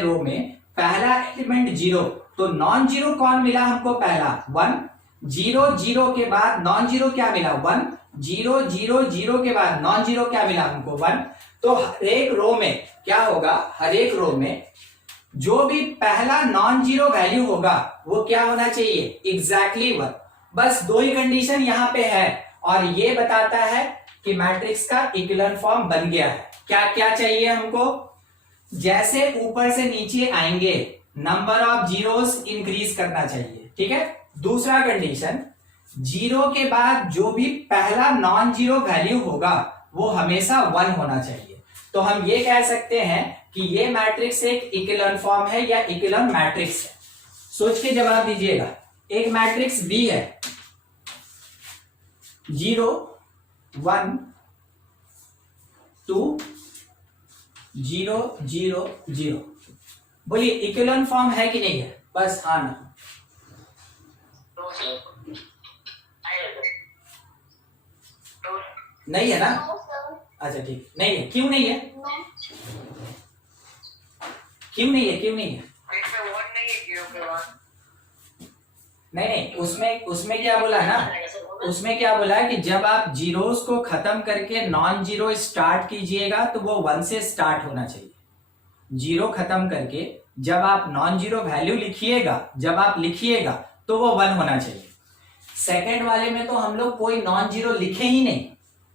रो में पहला एलिमेंट जीरो, तो नॉन जीरो कौन मिला हमको? पहला 1। जीरो जीरो के बाद नॉन जीरो क्या मिला 1, जीरो जीरो जीरो के बाद नॉन जीरो क्या मिला हमको 1। तो हर एक रो में क्या होगा, हर एक रो में जो भी पहला नॉन जीरो वैल्यू होगा वो क्या होना चाहिए, एग्जैक्टली 1। बस दो ही कंडीशन यहां पे है और ये बताता है कि मैट्रिक्स का इक्विवेलेंट फॉर्म बन गया है। क्या क्या चाहिए हमको, जैसे ऊपर से नीचे आएंगे नंबर ऑफ जीरोस इंक्रीज करना चाहिए, ठीक है। दूसरा कंडीशन, जीरो के बाद जो भी पहला नॉन जीरो वैल्यू होगा वो हमेशा 1 होना चाहिए। तो हम ये कह सकते हैं कि ये मैट्रिक्स एक इक्विवेलेंट फॉर्म है या इक्विवेलेंट मैट्रिक्स है। सोच के जवाब दीजिएगा। एक मैट्रिक्स बी है 0 1 2 0 0 0, बोलिए इक्विवेलेंट फॉर्म है कि नहीं है, बस हाँ ना। नहीं है ना, अच्छा ठीक, नहीं है, क्यों नहीं है, क्यों नहीं है, क्यों नहीं है, नहीं नहीं, उसमें क्या बोला है ना, उसमें क्या बोला है कि जब आप जीरोस को खत्म करके नॉन जीरो स्टार्ट कीजिएगा तो वो 1 से स्टार्ट होना चाहिए। जीरो खत्म करके जब आप नॉन जीरो वैल्यू लिखिएगा तो वो 1 होना चाहिए। सेकंड वाले में तो हम लोग कोई नॉन जीरो लिखे ही नहीं,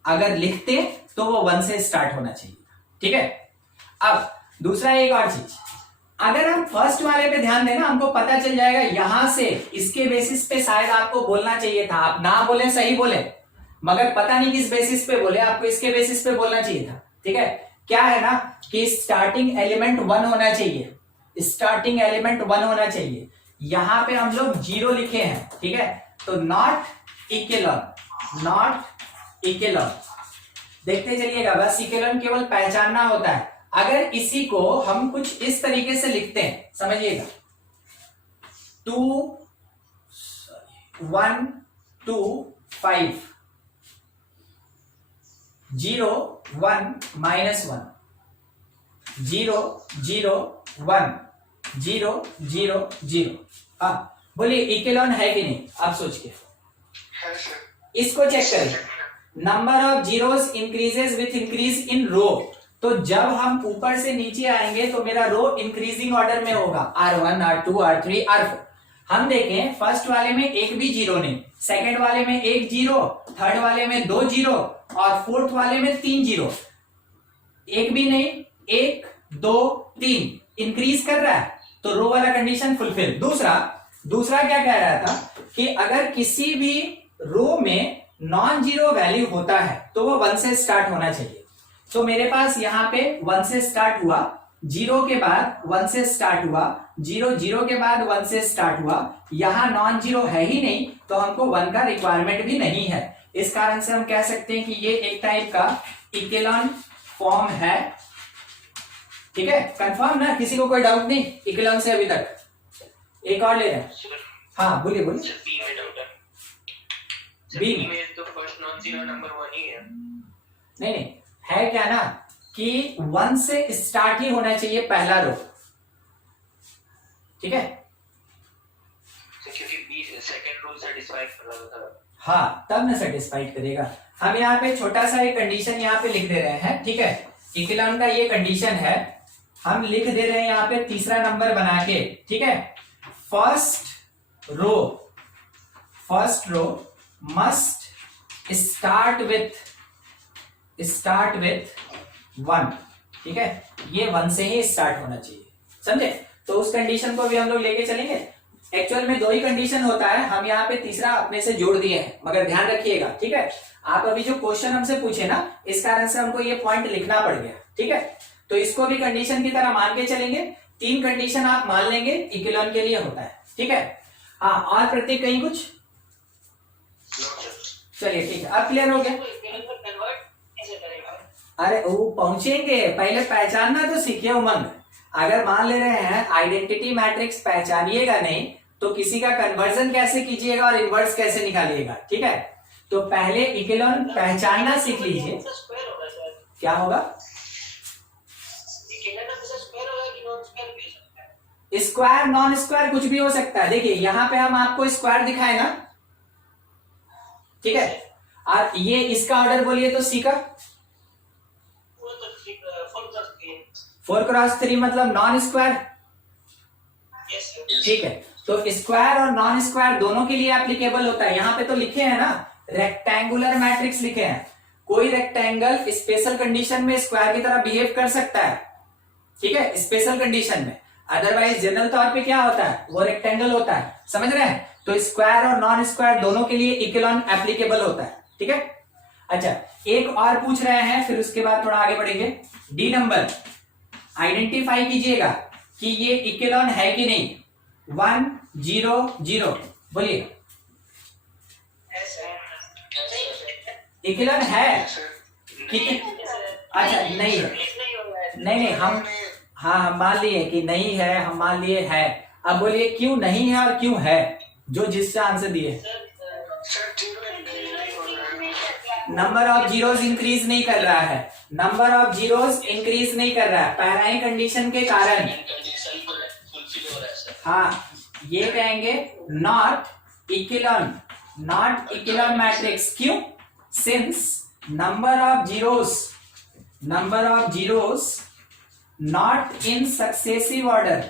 अगर लिखते तो वो 1 से स्टार्ट होना चाहिए, ठीक है। अब दूसरा एक और चीज, अगर हम फर्स्ट वाले पे ध्यान देना, हमको पता चल जाएगा यहां से इसके बेसिस पे शायद आपको बोलना चाहिए था, आप ना बोले सही बोले, मगर पता नहीं किस बेसिस पे बोले, आपको इसके बेसिस पे बोलना चाहिए था, ठीक है। क्या है ना कि स्टार्टिंग एलिमेंट 1 होना चाहिए, स्टार्टिंग एलिमेंट 1 होना चाहिए। यहां पे हम लोग 0 लिखे हैं, ठीक है, तो नॉट इक्विवेलेंट देखते चलिएगा, बस इक्विवेलेंट केवल पहचानना होता है। अगर इसी को हम कुछ इस तरीके से लिखते हैं, समझिएगा 2 1 2 5 0 1 -1 0 0 1 0 0 0। हाँ बोलिए इक्विवेलेंट है कि नहीं, आप सोच के इसको चेक करें। Number of zeros increases with increase in row, तो जब हम ऊपर से नीचे आएंगे तो मेरा रो इंक्रीजिंग ऑर्डर में होगा, R1 R2 R3 R4। हम देखें फर्स्ट वाले में एक भी जीरो नहीं, सेकंड वाले में एक जीरो, थर्ड वाले में 2 जीरो और फोर्थ वाले में 3 जीरो, एक भी नहीं, 1 2 3 इंक्रीज कर रहा है, तो रो वाला कंडीशन फुलफिल। दूसरा क्या कह रहा था कि अगर किसी भी रो में नॉन जीरो वैल्यू होता है तो वो 1 से स्टार्ट होना चाहिए। तो मेरे पास यहां पे 1 से स्टार्ट हुआ, 0 के बाद 1 से स्टार्ट हुआ, 0 0 के बाद 1 से स्टार्ट हुआ, यहां नॉन जीरो है ही नहीं तो हमको 1 का रिक्वायरमेंट भी नहीं है। इस कारण से हम कह सकते हैं कि ये एक टाइप का इक्विवेलेंट फॉर्म है, ठीक है। कंफर्म ना, किसी को कोई डाउट नहीं इक्विवेलेंट से अभी तक? एक और ले रहे हैं, हाँ बोलिए बोलिए। बी में डाउट है, बी में तो फर्स्ट नॉन जीरो नंबर 1 ही है। नहीं है क्या ना कि 1 से स्टार्ट ही होना चाहिए पहला रो, ठीक है, क्योंकि बी सेकंड रूल सेटिस्फाई कर रहा था। हाँ तब ना सेटिस्फाइड करेगा। हम यहाँ पे छोटा सा एक कंडीशन यहाँ पे लिख दे रहे हैं, ठीक है, इक्विवेलेंट का ये कंडीशन है, हम लिख दे रहे हैं यहाँ पे तीसरा नंबर बना के, ठीक है। First row must start with 1, ठीक है, ये 1 से ही स्टार्ट होना चाहिए, समझे। तो उस कंडीशन को भी हम लोग लेके चलेंगे। एक्चुअल में 2 ही कंडीशन होता है, हम यहाँ पे तीसरा अपने से जोड़ दिए हैं, मगर ध्यान रखिएगा, ठीक है। आप अभी जो क्वेश्चन हमसे पूछे ना, इस कारण से हमको ये पॉइंट लिखना पड़ गया, ठीक है। तो इसको भी कंडीशन की तरह मान के चलेंगे, 3 कंडीशन आप मान लेंगे इक्विवेलेंट के लिए होता है, ठीक है। हाँ और प्रत्येक कहीं कुछ, चलिए ठीक है, अब क्लियर हो गया। अरे वो पहुंचेंगे, पहले पहचानना तो सीखिए उमंग। अगर मान ले रहे हैं आइडेंटिटी मैट्रिक्स पहचानिएगा नहीं तो किसी का कन्वर्जन कैसे कीजिएगा और इनवर्स कैसे निकालिएगा, ठीक है। तो पहले इक्विवेलेंट पहचानना सीख लीजिए। क्या होगा, स्क्वायर नॉन स्क्वायर कुछ भी हो सकता है। देखिए यहाँ पे हम आपको स्क्वायर दिखाए ना, ठीक है। और ये इसका ऑर्डर बोलिए तो सी का 4x3 मतलब नॉन स्क्वायर, ठीक है। तो स्क्वायर और नॉन स्क्वायर दोनों के लिए एप्लीकेबल होता है। यहाँ पे तो लिखे हैं ना रेक्टेंगुलर मैट्रिक्स लिखे हैं, कोई रेक्टेंगल स्पेशल कंडीशन में स्क्वायर की तरह बिहेव कर सकता है, ठीक है, स्पेशल कंडीशन में। अदरवाइज जनरल तौर पे क्या होता है, वो रेक्टेंगल होता है, समझ रहे हैं। तो स्क्वायर और नॉन स्क्वायर दोनों के लिए इक्विलॉन एप्लीकेबल होता है, ठीक है। अच्छा, एक और पूछ रहे हैं, फिर उसके बाद थोड़ा आगे बढ़ेंगे। डी नंबर, आइडेंटिफाई कीजिएगा कि ये इक्विलॉन है कि नहीं। 1 0 0 बोलिए, इक्विलॉन है, ठीक है। अच्छा, नहीं है, नहीं हम हम मान लिए कि नहीं है, हम मान लिए है। अब बोलिए क्यों नहीं है और क्यों है, जो जिससे आंसर दिए। नंबर ऑफ जीरोस इंक्रीज नहीं कर रहा है, नंबर ऑफ जीरोस इंक्रीज नहीं कर रहा है पहली कंडीशन के कारण। हाँ, ये कहेंगे नॉट इक्विलॉन मैट्रिक्स। क्यों? Since number of zeros not in successive order,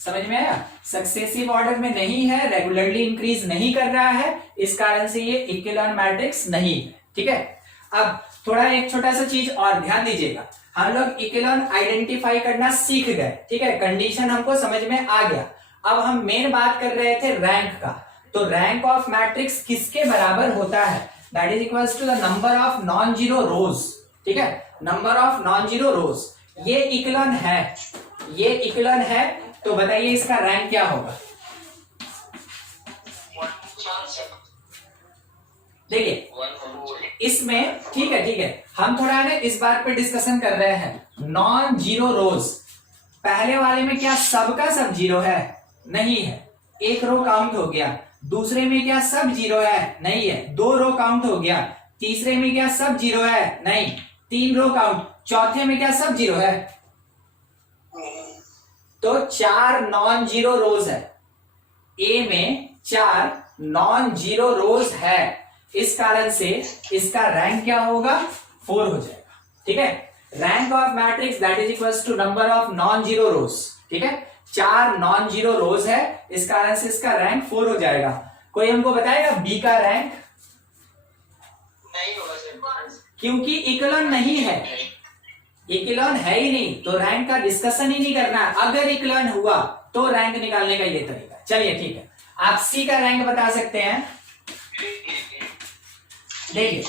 समझ में आया? सक्सेसिव ऑर्डर में नहीं है, रेगुलरली इंक्रीज नहीं कर रहा है, इस कारण से ये इक्विलॉन मैट्रिक्स नहीं है, ठीक है। अब थोड़ा एक छोटा सा चीज और ध्यान दीजिएगा, हम लोग इक्विलॉन आइडेंटिफाई करना सीख गए, ठीक है, कंडीशन हमको समझ में आ गया। अब हम मेन बात कर रहे थे रैंक का। तो रैंक ऑफ मैट्रिक्स किसके बराबर होता है? That is equals to the number of non zero rows, ठीक है, number of non zero rows. ये इक्विलॉन है, तो बताइए इसका रैंक क्या होगा? देखिए इसमें, ठीक है, हम थोड़ा ना इस बात पे डिस्कशन कर रहे हैं। नॉन जीरो रोज, पहले वाले में क्या सबका सब जीरो है? नहीं है, एक रो काउंट हो गया। दूसरे में क्या सब जीरो है? नहीं है, 2 रो काउंट हो गया। तीसरे में क्या सब जीरो है? नहीं, 3 रो काउंट। चौथे में क्या सब जीरो है? तो 4 नॉन जीरो रोज है, ए में 4 नॉन जीरो रोज है, इस कारण से इसका रैंक क्या होगा? 4 हो जाएगा, ठीक है। Rank of matrix that is equals to number of non zero rows, ठीक है। 4 नॉन जीरो रोज है, इस कारण से इसका रैंक 4 हो जाएगा। कोई हमको बताएगा बी का रैंक? नहीं होगा सर, क्योंकि इक्विलॉन नहीं है, इक्विलॉन है ही नहीं, तो रैंक का डिस्कशन ही नहीं करना है। अगर इक्विलॉन हुआ तो रैंक निकालने का ये तरीका। चलिए ठीक है, आप सी का रैंक बता सकते हैं। देखिए,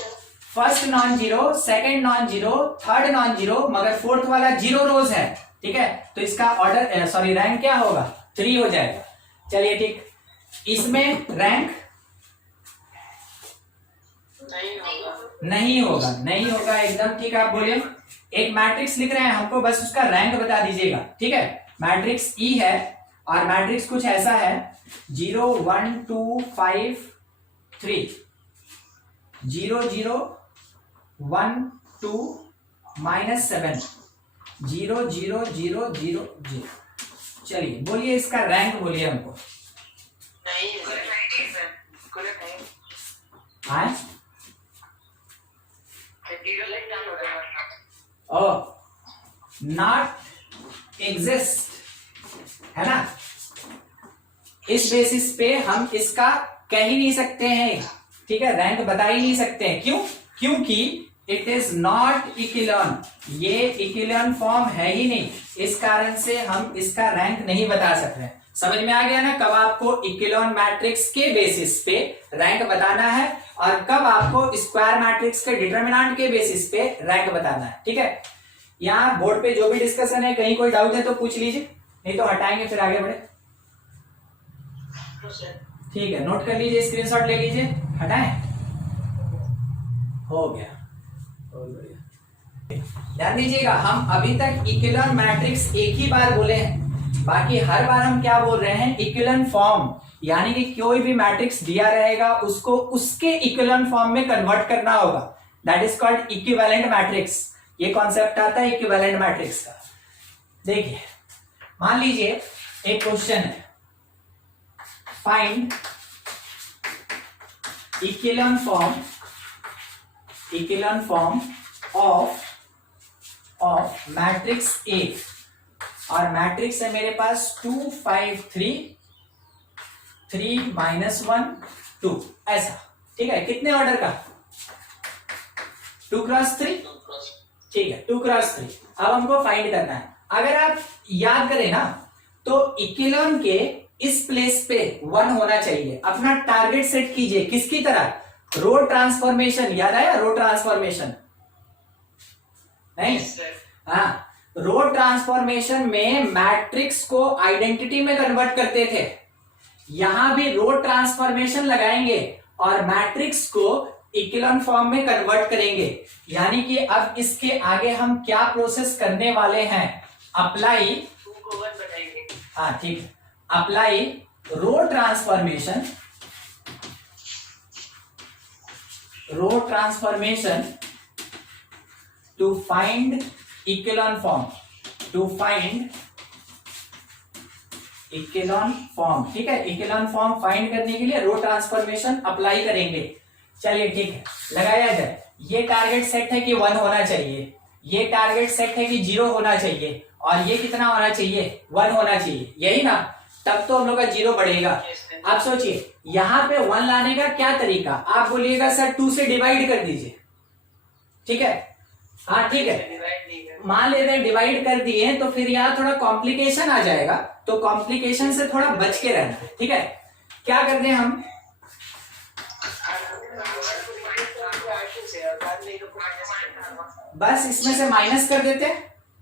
first non zero, second non zero, third non zero, मगर फोर्थ वाला जीरो रोज है, ठीक है, तो इसका ऑर्डर रैंक क्या होगा? 3 हो जाएगा। चलिए ठीक, इसमें रैंक नहीं होगा, एकदम ठीक आप बोले। एक मैट्रिक्स लिख रहे हैं, हमको बस उसका रैंक बता दीजिएगा, ठीक है। मैट्रिक्स ई है और मैट्रिक्स कुछ ऐसा है 0 1 2 5 3, 0 0 1 2 -7, 0 0 0 0 0। चलिए बोलिए इसका रैंक, बोलिए हमको। हाँ, नॉट एग्जिस्ट है ना। इस बेसिस पे हम इसका कह ही नहीं सकते हैं, ठीक है, रैंक बता ही नहीं सकते हैं। क्यों? क्योंकि इट इज नॉट इक्विलॉन, ये इक्विलॉन फॉर्म है ही नहीं, इस कारण से हम इसका रैंक नहीं बता सकते हैं। समझ में आ गया ना, कब आपको इक्विलॉन मैट्रिक्स के बेसिस पे रैंक बताना है और कब आपको स्क्वायर मैट्रिक्स के डिटरमिनेंट के बेसिस पे रैंक बताना है, ठीक है। यहाँ बोर्ड पे जो भी डिस्कशन है, कहीं कोई डाउट है तो पूछ लीजिए, नहीं तो हटाएंगे फिर आगे बढ़े। ठीक है, नोट कर लीजिए, स्क्रीनशॉट ले लीजिए, हटाएं। हो गया, बहुत बढ़िया। ध्यान दीजिएगा, हम अभी तक इक्विलॉन मैट्रिक्स एक ही बार बोले हैं, बाकी हर बार हम क्या बोल रहे हैं? इक्विलॉन फॉर्म, यानी कि कोई भी मैट्रिक्स दिया रहेगा उसको उसके इक्विलॉन फॉर्म में कन्वर्ट करना होगा, that is called equivalent matrix. ये कॉन्सेप्ट आता है इक्विवेलेंट मैट्रिक्स का। देखिए, मान लीजिए एक क्वेश्चन है, find equilibrium form of matrix ए, और मैट्रिक्स है मेरे पास 2 5 3 3 -1 2 ऐसा, ठीक है। कितने ऑर्डर का? 2 क्रॉस 3, ठीक है 2 क्रॉस 3। अब हमको फाइंड करना है। अगर आप याद करें ना तो इक्विलिब्रियम के इस प्लेस पे 1 होना चाहिए। अपना टारगेट सेट कीजिए किसकी तरह? रो ट्रांसफॉर्मेशन, याद आया? रो ट्रांसफॉर्मेशन नहीं? हाँ, रो ट्रांसफॉर्मेशन में मैट्रिक्स को आइडेंटिटी में कन्वर्ट करते थे। यहां भी रो ट्रांसफॉर्मेशन लगाएंगे और मैट्रिक्स को इक्विलिब्रियम फॉर्म में कन्वर्ट करेंगे। यानी कि अब इसके आगे हम क्या प्रोसेस करने वाले हैं? अप्लाई, हाँ ठीक है, apply row transformation to find equilibrium form, ठीक है। इक्विलिब्रियम फॉर्म फाइंड करने के लिए रो ट्रांसफॉर्मेशन अप्लाई करेंगे। चलिए ठीक है, लगाया जाए। ये टारगेट सेट है कि 1 होना चाहिए, ये टारगेट सेट है कि 0 होना चाहिए, और ये कितना होना चाहिए? 1 होना चाहिए, यही ना? तब तो हम लोग का 0 बढ़ेगा। आप सोचिए यहां पे 1 लाने का क्या तरीका? आप बोलिएगा सर 2 से डिवाइड कर दीजिए, ठीक है? हाँ ठीक है, मान लेते हैं डिवाइड कर दिए तो फिर यहाँ थोड़ा कॉम्प्लिकेशन आ जाएगा, तो कॉम्प्लिकेशन से थोड़ा बच के रहना है, ठीक है। क्या करते हैं हम? बस इसमें से माइनस कर देते हैं,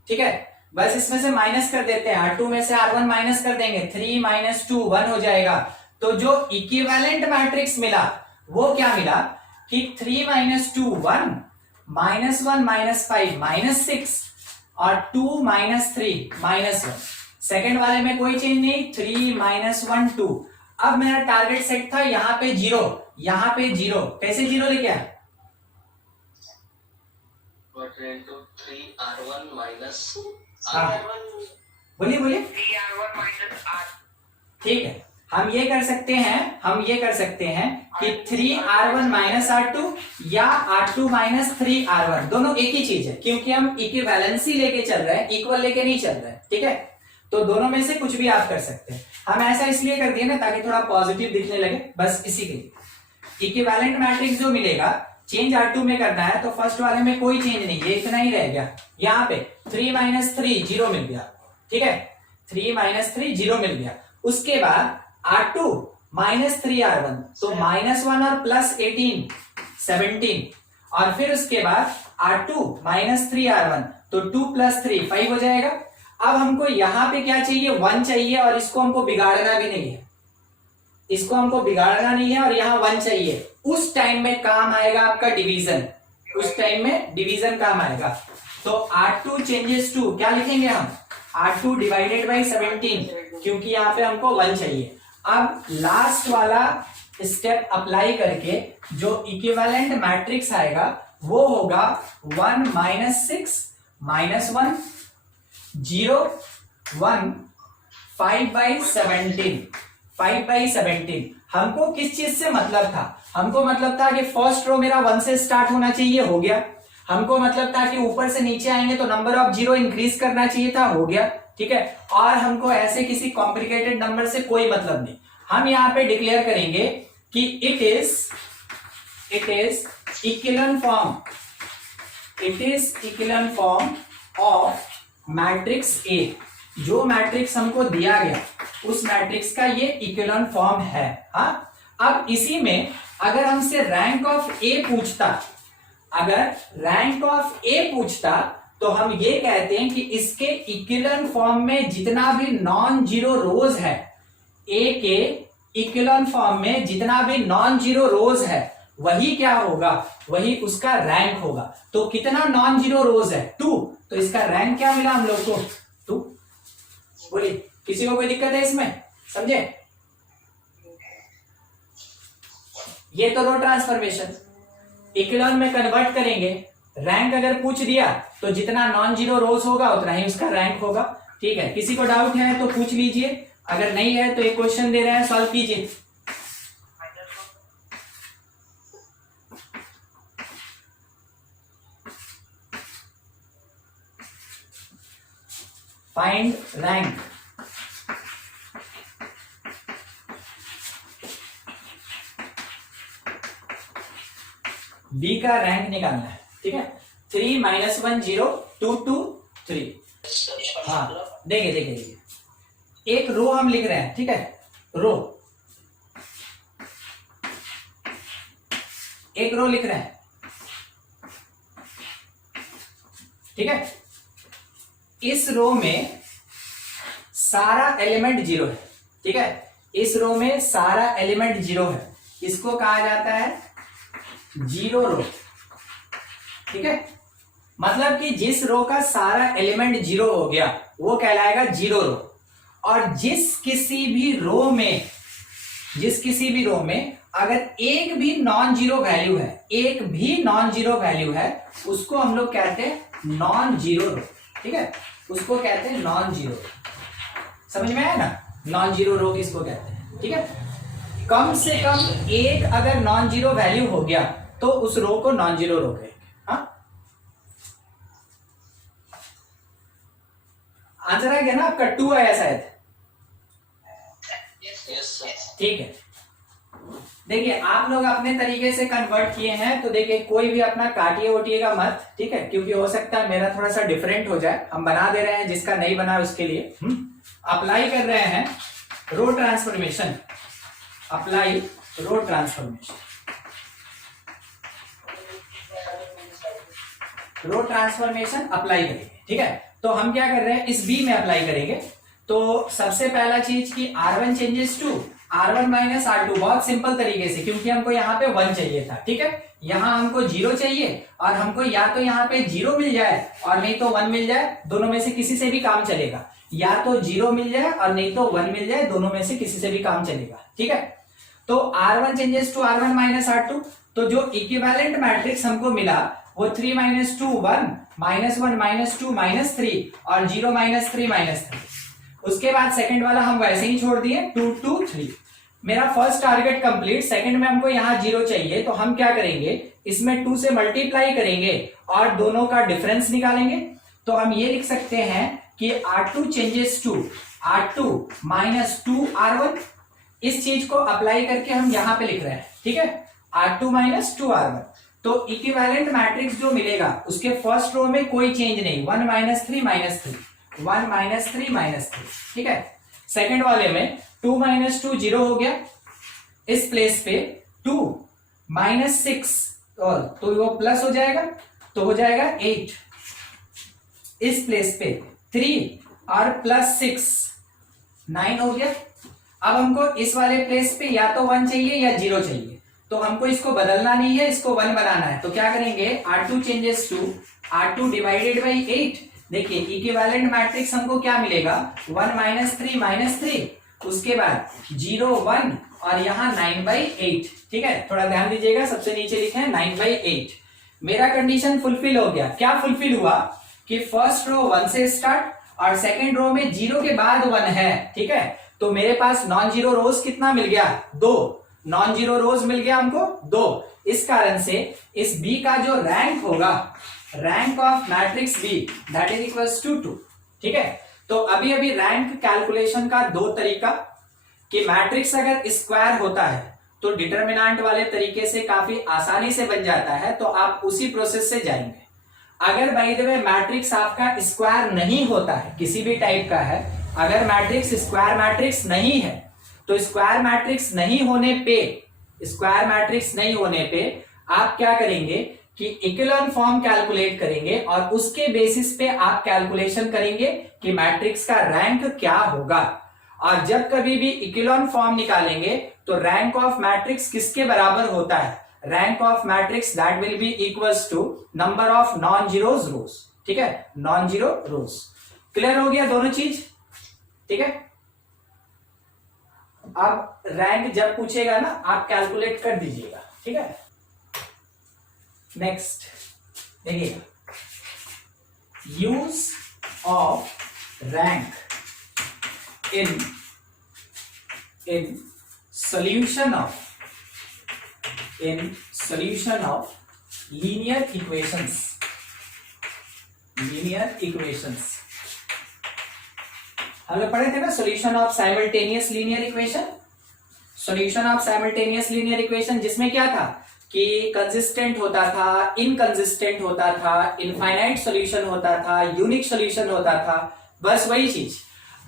ठीक है, बस इसमें से माइनस कर देते हैं। R2 में से R1 माइनस कर देंगे, 3 - 2 1 हो जाएगा। तो जो इक्विवेलेंट मैट्रिक्स मिला वो क्या मिला कि 3 - 2 1 -1 -5 -6 और 2 - 3 -1। सेकेंड वाले में कोई चेंज नहीं, 3 -1 2। अब मेरा टारगेट सेट था यहाँ पे 0, यहाँ पे 0। कैसे 0 लेके आया? 3R1 माइनस बोलिए। ठीक है, हम ये कर सकते हैं कि 3R1 - R2 या R2 - 3R1 दोनों एक ही चीज है, क्योंकि हम इक्विवेलेंसी लेके चल रहे हैं, इक्वल लेके नहीं चल रहे हैं, ठीक है। तो दोनों में से कुछ भी आप कर सकते हैं। हम ऐसा इसलिए कर दिए ना ताकि थोड़ा पॉजिटिव दिखने लगे, बस इसी के लिए। इक्विवेलेंट मैट्रिक्स जो मिलेगा चेंज R2 में करना है, तो फर्स्ट वाले में कोई चेंज नहीं, ये इतना ही रह गया। यहाँ पे 3 - 3 0 मिल गया, ठीक है, 3 - 3 0 मिल गया। उसके बाद R2 - 3R1, तो -1 और +18 17, और फिर उसके बाद R2 - 3R1, तो 2 + 3 5 हो जाएगा। अब हमको यहाँ पे क्या चाहिए? 1 चाहिए, और इसको हमको बिगाड़ना भी नहीं है, इसको हमको बिगाड़ना नहीं है, और यहाँ 1 चाहिए। उस टाइम में काम आएगा आपका डिवीजन, उस टाइम में डिवीजन काम आएगा। तो R2 चेंजेस टू क्या लिखेंगे हम? R2 डिवाइडेड बाई 17, क्योंकि यहाँ पे हमको 1 चाहिए। अब लास्ट वाला स्टेप अप्लाई करके जो इक्विवेलेंट मैट्रिक्स आएगा वो होगा 1 - 6 -1 0 1 5/17 5/17। हमको किस चीज से मतलब था? हमको मतलब था कि फर्स्ट रो मेरा 1 से स्टार्ट होना चाहिए, हो गया। हमको मतलब था कि ऊपर से नीचे आएंगे तो नंबर ऑफ 0 इंक्रीज करना चाहिए था, हो गया, ठीक है। और हमको ऐसे किसी कॉम्प्लिकेटेड नंबर से कोई मतलब नहीं। हम यहाँ पे डिक्लेयर करेंगे कि it is equilibrium form of matrix ए। जो मैट्रिक्स हमको दिया गया उस मैट्रिक्स का ये इक्विलिब्रियम फॉर्म है। हाँ, अब इसी में अगर हमसे रैंक ऑफ ए पूछता, तो हम ये कहते हैं कि इसके इक्विलिब्रियम फॉर्म में जितना भी नॉन जीरो रोज है, ए के इक्विलिब्रियम फॉर्म में जितना भी नॉन जीरो रोज है वही क्या होगा? वही उसका रैंक होगा। तो कितना नॉन जीरो रोज है? 2। तो इसका रैंक क्या मिला हम लोग को? 2। बोलिए, किसी को कोई दिक्कत है इसमें? समझे? ये तो रो ट्रांसफॉर्मेशन इक्विलिब्रियम में कन्वर्ट करेंगे। रैंक अगर पूछ दिया तो जितना नॉन जीरो रोज होगा उतना ही उसका रैंक होगा, ठीक है। किसी को डाउट है तो पूछ लीजिए, अगर नहीं है तो एक क्वेश्चन दे रहे हैं, सॉल्व कीजिए। Find rank. बी का रैंक निकालना है, ठीक है। 3 -1 0 2 2 3। हाँ देखिए देखिए देखिए, एक रो हम लिख रहे हैं, ठीक है, रो, एक रो लिख रहे हैं, ठीक है। इस रो में सारा एलिमेंट 0 है, ठीक है। इस रो में सारा एलिमेंट 0 है, इसको कहा जाता है 0 रो, ठीक है। मतलब कि जिस रो का सारा एलिमेंट 0 हो गया वो कहलाएगा 0 रो। और जिस किसी भी रो में अगर एक भी नॉन जीरो वैल्यू है, एक भी नॉन जीरो वैल्यू है, उसको हम लोग कहते हैं नॉन जीरो रो, ठीक है। उसको कहते हैं नॉन जीरो रो। समझ में आया ना, नॉन जीरो रो किसको कहते हैं, ठीक है। कम से कम एक अगर नॉन जीरो वैल्यू हो गया तो उस रो को नॉन जीरो रो कहेंगे। हाँ, आंसर आ गया ना आपका, 2 आया शायद, ठीक है। देखिए आप लोग अपने तरीके से कन्वर्ट किए हैं, तो देखिए कोई भी अपना काटिए वोटिएगा मत, ठीक है, क्योंकि हो सकता है मेरा थोड़ा सा डिफरेंट हो जाए। हम बना दे रहे हैं, जिसका नहीं बना उसके लिए अप्लाई कर रहे हैं रो ट्रांसफॉर्मेशन। अप्लाई रो ट्रांसफॉर्मेशन, रो ट्रांसफॉर्मेशन अप्लाई करेंगे, ठीक है। तो हम क्या कर रहे हैं, इस बी में अप्लाई करेंगे। तो सबसे पहला चीज की R1 changes to R1 minus R2, बहुत सिंपल तरीके से, क्योंकि हमको यहाँ पे 1 चाहिए था, ठीक है। यहाँ हमको 0 चाहिए, और हमको या तो यहाँ पे 0 मिल जाए और नहीं तो 1 मिल जाए, दोनों में से किसी से भी काम चलेगा। या तो 0 मिल जाए और नहीं तो 1 मिल जाए, दोनों में से किसी से भी काम चलेगा, ठीक है। तो R1 changes to R1 minus R2, तो जो इक्विवेलेंट मैट्रिक्स हमको मिला वो 3 - 2 1 -1 -2 -3 और 0 -3 -3। उसके बाद सेकंड वाला हम वैसे ही छोड़ दिए, 2 2 3। मेरा फर्स्ट टारगेट कंप्लीट। सेकंड में हमको यहाँ 0 चाहिए, तो हम क्या करेंगे, इसमें 2 से मल्टीप्लाई करेंगे और दोनों का डिफरेंस निकालेंगे। तो हम ये लिख सकते हैं कि R2 changes to R2 minus 2 R1। इस चीज को अप्लाई करके हम यहाँ पे लिख रहे हैं, ठीक है, R2 माइनस 2 R1। तो इक्विवेलेंट मैट्रिक्स जो मिलेगा उसके फर्स्ट रो में कोई चेंज नहीं, 1 -3 -3 1 -3 -3, ठीक है। सेकंड वाले में 2 - 2 0 हो गया, इस प्लेस पे 2 -6 और तो वो प्लस हो जाएगा, तो हो जाएगा 8। इस प्लेस पे 3 और +6 9 हो गया। अब हमको इस वाले प्लेस पे या तो 1 चाहिए या 0 चाहिए, तो हमको इसको बदलना नहीं है, इसको 1 बनाना है। तो क्या करेंगे, R2 changes to R2 divided by 8। देखिए इक्विवेलेंट मैट्रिक्स हमको क्या मिलेगा, 1 -3 -3, उसके बाद 0 1 और यहाँ 9/8, ठीक है। थोड़ा ध्यान दीजिएगा, सबसे नीचे लिखे हैं 9/8। मेरा कंडीशन फुलफिल हो गया। क्या फुलफिल हुआ कि फर्स्ट रो 1 से स्टार्ट और सेकंड रो में 0 के बाद 1 है, ठीक है। तो मेरे पास नॉन जीरो रोज कितना मिल गया, 2 नॉन जीरो रोज मिल गया हमको 2। इस कारण से इस बी का जो रैंक होगा, rank of matrix B that is equals to 2, ठीक है। तो अभी रैंक कैलकुलेशन का 2 तरीका, कि मैट्रिक्स अगर स्क्वायर होता है तो डिटरमिनेंट वाले तरीके से काफी आसानी से बन जाता है, तो आप उसी प्रोसेस से जाएंगे। अगर बाय द वे मैट्रिक्स आपका स्क्वायर नहीं होता है, किसी भी टाइप का है, अगर मैट्रिक्स स्क्वायर मैट्रिक्स नहीं है, तो स्क्वायर मैट्रिक्स नहीं होने पे आप क्या करेंगे कि इक्विवेलेंट फॉर्म कैलकुलेट करेंगे और उसके बेसिस पे आप कैलकुलेशन करेंगे कि मैट्रिक्स का रैंक क्या होगा। और जब कभी भी इक्विवेलेंट फॉर्म निकालेंगे तो रैंक ऑफ मैट्रिक्स किसके बराबर होता है, rank of matrix that will be equals to number of non zero rows, ठीक है, नॉन जीरो रोज। क्लियर हो गया दोनों चीज, ठीक है। अब रैंक जब पूछेगा ना, आप कैलकुलेट कर दीजिएगा, ठीक है। नेक्स्ट देखिएगा, use of rank in in solution of linear equations हम लोग पढ़े थे ना solution of simultaneous linear equation जिसमें क्या था कि कंसिस्टेंट होता था, इनकंसिस्टेंट होता था, इनफाइनाइट सॉल्यूशन होता था, यूनिक सॉल्यूशन होता था, बस वही चीज।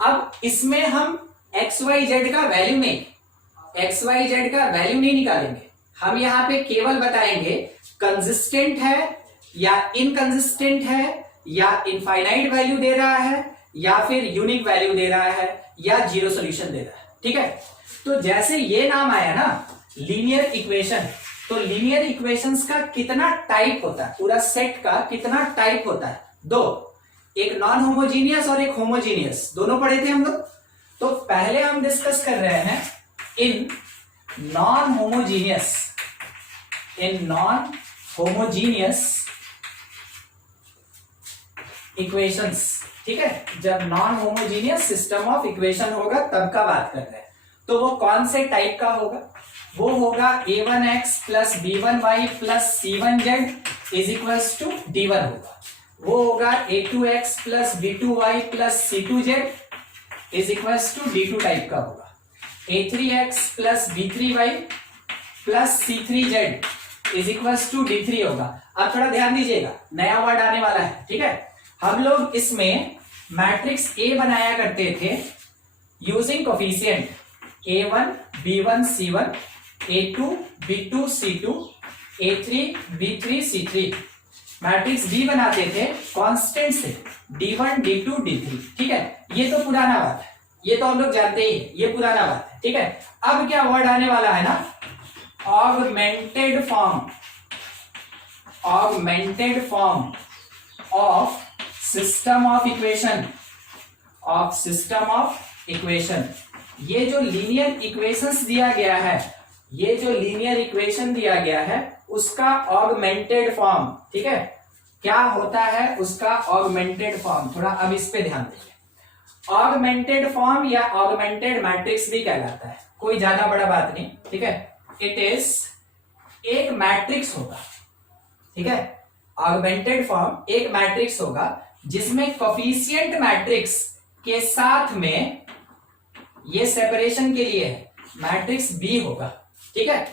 अब इसमें हम XYZ का वैल्यू नहीं निकालेंगे, हम यहाँ पे केवल बताएंगे कंसिस्टेंट है या इनकंसिस्टेंट है, या इनफाइनाइट वैल्यू दे रहा है, या फिर यूनिक वैल्यू दे रहा है, या जीरो सॉल्यूशन दे रहा है। ठीक है, तो जैसे ये नाम आया ना लीनियर इक्वेशन, तो लीनियर इक्वेशंस का कितना टाइप होता है, पूरा सेट का कितना टाइप होता है? दो, एक नॉन होमोजीनियस और एक होमोजीनियस, दोनों पढ़े थे हम लोग। तो पहले हम डिस्कस कर रहे हैं इन नॉन होमोजीनियस इक्वेशंस। ठीक है, जब non homogeneous system of equation होगा तब का बात कर रहे हैं। तो वो कौन से टाइप का होगा? वो होगा a1x plus b1y plus c1z is equals to d1 होगा। वो होगा a2x plus b2y plus c2z is equals to d2 type का होगा। a3x plus b3y plus c3z is equals to d3 होगा। अब थोड़ा ध्यान दीजिएगा, नया वर्ड आने वाला है। ठीक है, हम लोग इसमें मैट्रिक्स A बनाया करते थे using coefficient A1 B1 C1, A2 B2 C2, A3 B3 C3। Matrix B बनाते थे कांस्टेंट से D1 D2 D3। ठीक है, ये तो पुराना बात है, ये तो हम लोग जानते ही, ये पुराना बात है। ठीक है, अब क्या वर्ड आने वाला है ना, augmented form of system of equation. ये जो लीनियर इक्वेशंस दिया गया है, ये जो लीनियर इक्वेशन दिया गया है उसका ऑगमेंटेड फॉर्म। ठीक है, क्या होता है उसका ऑगमेंटेड फॉर्म? थोड़ा अब इस पे ध्यान दीजिए। ऑगमेंटेड फॉर्म या ऑगमेंटेड मैट्रिक्स भी कहलाता है, कोई ज्यादा बड़ा बात नहीं। ठीक है, इट इज एक मैट्रिक्स होगा। ठीक है, ऑगमेंटेड फॉर्म एक मैट्रिक्स होगा जिसमें कोफिशिएंट मैट्रिक्स के साथ में ये सेपरेशन के लिए है मैट्रिक्स बी होगा। ठीक है,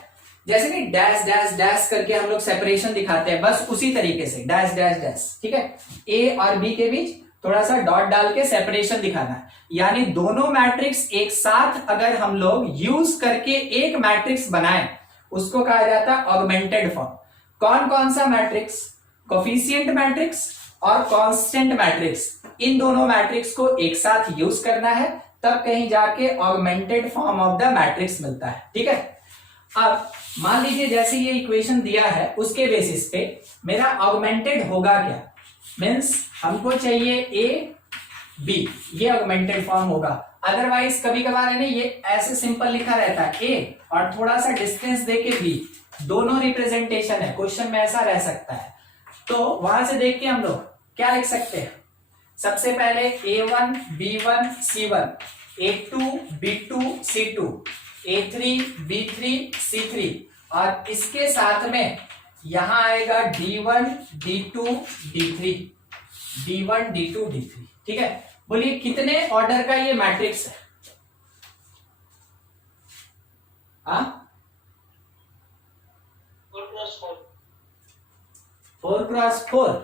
जैसे कि डैश डैश डैश करके हम लोग सेपरेशन दिखाते हैं, बस उसी तरीके से डैश डैश डैश। ठीक है, ए और बी के बीच थोड़ा सा डॉट डाल के सेपरेशन दिखाना है, यानी दोनों मैट्रिक्स एक साथ अगर हम लोग यूज करके एक मैट्रिक्स बनाएं उसको कहा जाता है ऑगमेंटेड फॉर्म। कौन कौन सा मैट्रिक्स? कोफिशिएंट मैट्रिक्स और कांस्टेंट मैट्रिक्स, इन दोनों मैट्रिक्स को एक साथ यूज करना है, तब कहीं जाके augmented form of the matrix मिलता है। ठीक है, अब मान लीजिए जैसे ये इक्वेशन दिया है उसके बेसिस पे मेरा ऑगमेंटेड होगा क्या, मीन्स हमको चाहिए ए बी, ये ऑगमेंटेड फॉर्म होगा। अदरवाइज कभी कभार है ना ये ऐसे सिंपल लिखा रहता है ए और थोड़ा सा डिस्टेंस देके बी, दोनों रिप्रेजेंटेशन है, क्वेश्चन में ऐसा रह सकता है। तो वहां से देख के हम लोग क्या लिख सकते हैं? सबसे पहले A1 B1 C1, A2 B2 C2, A3 B3 C3, और इसके साथ में यहां आएगा D1 D2 D3, D1 D2 D3। ठीक है, बोलिए कितने ऑर्डर का ये मैट्रिक्स है? 4x4।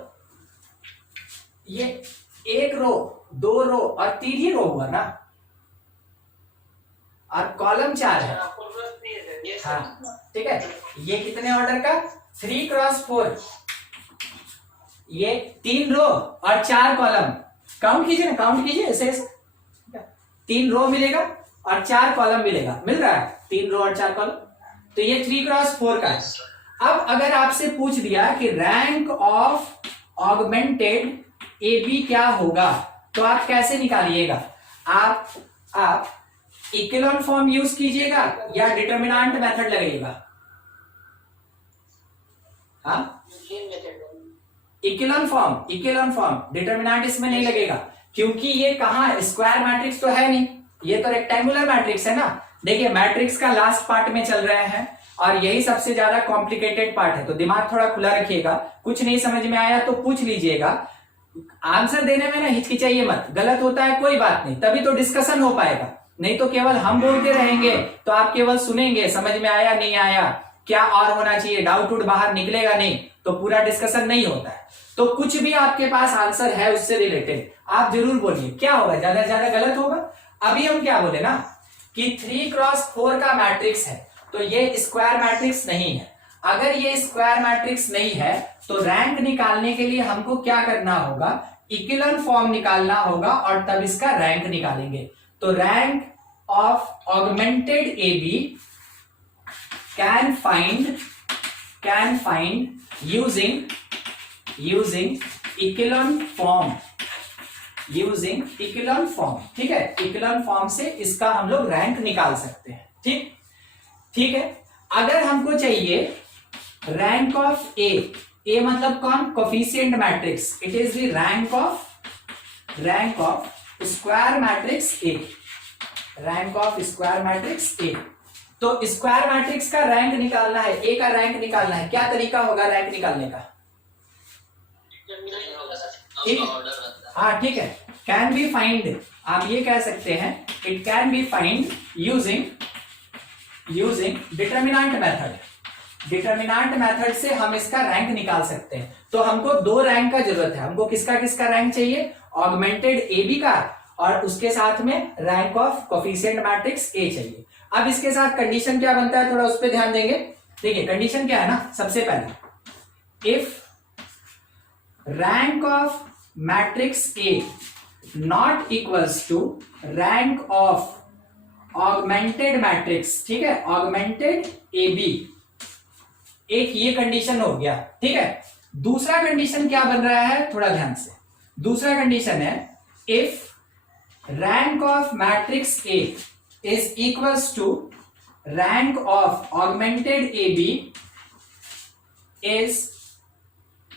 ये एक रो, दो रो और तीन ही रो हुआ ना, और कॉलम 4 है। हाँ, ठीक है, ये कितने ऑर्डर का? 3x4। ये 3 रो और 4 कॉलम, काउंट कीजिए ना, काउंट कीजिए ऐसे। 3 रो मिलेगा और 4 कॉलम मिलेगा, मिल रहा है 3 रो और 4 कॉलम, तो ये 3x4 का है। अब अगर आपसे पूछ दिया कि rank of augmented A B क्या होगा, तो आप कैसे निकालिएगा? आप इक्विवेलेंट फॉर्म यूज कीजिएगा या डिटरमिनेंट मेथड लगाइएगा? हाँ, इक्विवेलेंट फॉर्म, डिटरमिनेंट इसमें नहीं लगेगा, क्योंकि ये कहां है? स्क्वायर मैट्रिक्स तो है नहीं, ये तो रेक्टेंगुलर मैट्रिक्स है ना, देखिए मैट्रिक्स का लास्ट पार्ट में चल रहे हैं और यही सबसे ज्यादा कॉम्प्लिकेटेड पार्ट है, तो दिमाग थोड़ा खुला रखिएगा। कुछ नहीं समझ में आया तो पूछ लीजिएगा, आंसर देने में ना हिचकिचाइए मत, गलत होता है कोई बात नहीं, तभी तो डिस्कशन हो पाएगा। नहीं तो केवल हम बोलते रहेंगे तो आप केवल सुनेंगे, समझ में आया नहीं आया, क्या और होना चाहिए, डाउट उट बाहर निकलेगा नहीं, तो पूरा डिस्कशन नहीं होता है। तो कुछ भी आपके पास आंसर है उससे रिलेटेड आप जरूर बोलिए, क्या होगा, ज्यादा से ज्यादा गलत होगा। अभी हम क्या बोले ना कि 3x4 का मैट्रिक्स है, तो ये स्क्वायर मैट्रिक्स नहीं है। अगर ये स्क्वायर मैट्रिक्स नहीं है तो रैंक निकालने के लिए हमको क्या करना होगा, इक्विवेलेंट फॉर्म निकालना होगा और तब इसका रैंक निकालेंगे। तो rank of augmented AB can find using equivalent form, ठीक है, इक्विवेलेंट फॉर्म से इसका हम लोग रैंक निकाल सकते हैं। ठीक है। अगर हमको चाहिए रैंक ऑफ ए मतलब कौन, coefficient matrix, it is the rank of square matrix A, rank of square matrix A. तो स्क्वायर मैट्रिक्स का रैंक निकालना है, ए का रैंक निकालना है, क्या तरीका होगा रैंक निकालने का? ठीक, हाँ ठीक है, कैन बी फाइंड, आप ये कह सकते हैं it can be find using determinant method से हम इसका रैंक निकाल सकते हैं। तो हमको दो रैंक का जरूरत है, हमको किसका रैंक चाहिए, ऑगमेंटेड AB का, और उसके साथ में rank of coefficient matrix A चाहिए। अब इसके साथ कंडीशन क्या बनता है, थोड़ा उस पर ध्यान देंगे। देखिए कंडीशन क्या है ना, सबसे पहले if rank of matrix A not equals to rank of augmented matrix, ठीक है, ऑगमेंटेड AB, एक ये कंडीशन हो गया। ठीक है, दूसरा कंडीशन क्या बन रहा है, थोड़ा ध्यान से, दूसरा कंडीशन है if rank of matrix A is equals to rank of augmented AB is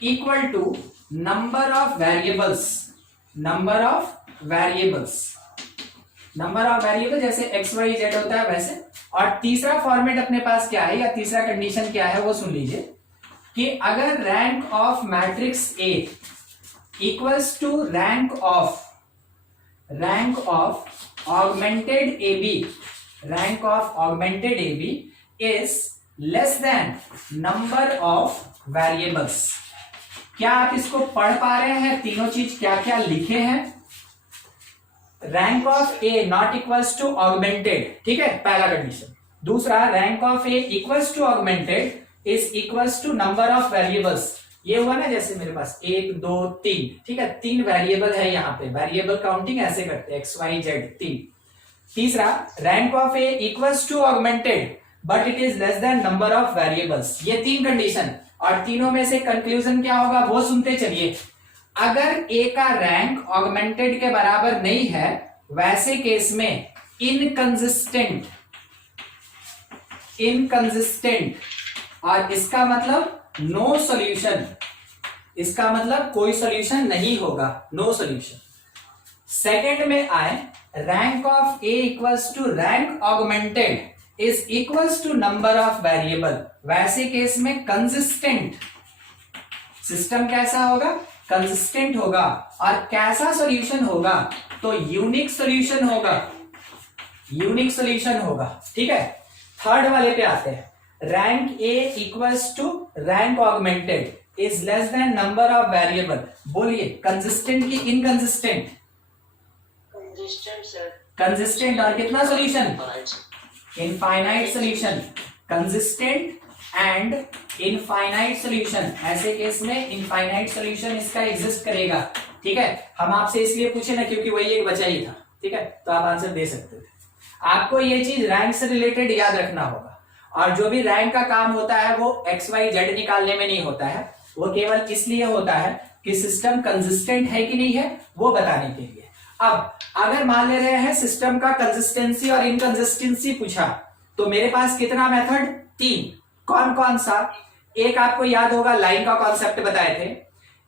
equal to number of variable जैसे x y z होता है वैसे। और तीसरा फॉर्मेट अपने पास क्या है, या तीसरा कंडीशन क्या है वो सुन लीजिए कि अगर rank of matrix A equals to rank of augmented AB is less than number of variables. क्या आप इसको पढ़ पा रहे हैं, तीनों चीज क्या क्या लिखे हैं? Rank of A not equals to augmented, ठीक है, पहला कंडीशन। दूसरा, rank of A equals to augmented is equals to number of variables. ये हुआ ना, जैसे मेरे पास 1 2 3, ठीक है, 3 वेरिएबल है यहाँ पे, वेरिएबल काउंटिंग ऐसे करते हैं x y z 3। तीसरा, rank of A equals to augmented but it is less than number of variables. ये 3 कंडीशन, और तीनों में से कंक्लूजन क्या होगा वो सुनते चलिए। अगर ए का रैंक ऑगमेंटेड के बराबर नहीं है, वैसे केस में इनकंसिस्टेंट, और इसका मतलब नो सॉल्यूशन, इसका मतलब कोई सॉल्यूशन नहीं होगा, नो सॉल्यूशन। सेकंड में आए, rank of A equals to rank augmented is equals to number of variable, वैसे केस में कंसिस्टेंट सिस्टम कैसा होगा, कंसिस्टेंट होगा। और कैसा सॉल्यूशन होगा, तो यूनिक सॉल्यूशन होगा, ठीक है। थर्ड वाले पे आते हैं, rank A equals to rank augmented is less than number of variable. बोलिए कंसिस्टेंट की इनकंसिस्टेंट? कंसिस्टेंट। और कितना solution, infinite solution, consistent and infinite solution. ऐसे केस में इनफाइनाइट सॉल्यूशन इसका एग्जिस्ट करेगा, ठीक है। हम आपसे इसलिए पूछे ना क्योंकि वही एक बचा ही था, ठीक है, तो आप आंसर दे सकते थे। आपको ये चीज रैंक से रिलेटेड याद रखना होगा, और जो भी रैंक का काम होता है वो x y z निकालने में नहीं होता है, वो केवल इसलिए होता है कि सिस्टम कंसिस्टेंट है कि नहीं है वो बताने के लिए। अब अगर मान ले रहे हैं सिस्टम का कंसिस्टेंसी और इनकंसिस्टेंसी पूछा, तो मेरे पास कितना मेथड, 3। कौन कौन सा? एक आपको याद होगा लाइन का कॉन्सेप्ट बताए थे,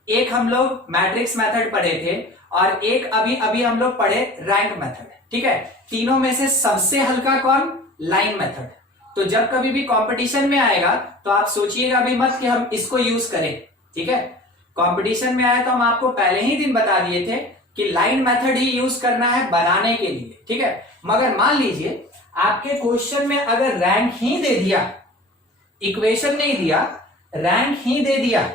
एक हम लोग मैट्रिक्स मेथड पढ़े थे, और एक अभी हम लोग पढ़े रैंक मेथड, ठीक है। तीनों में से सबसे हल्का कौन, लाइन मेथड। तो जब कभी भी कंपटीशन में आएगा तो आप सोचिएगा भी मत कि हम इसको यूज करें, ठीक है। कंपटीशन में आया तो हम आपको पहले ही दिन बता दिए थे कि लाइन मेथड ही यूज करना है बनाने के लिए, ठीक है। मगर मान लीजिए आपके क्वेश्चन में अगर रैंक ही दे दिया, इक्वेशन नहीं दिया, रैंक ही दे दिया,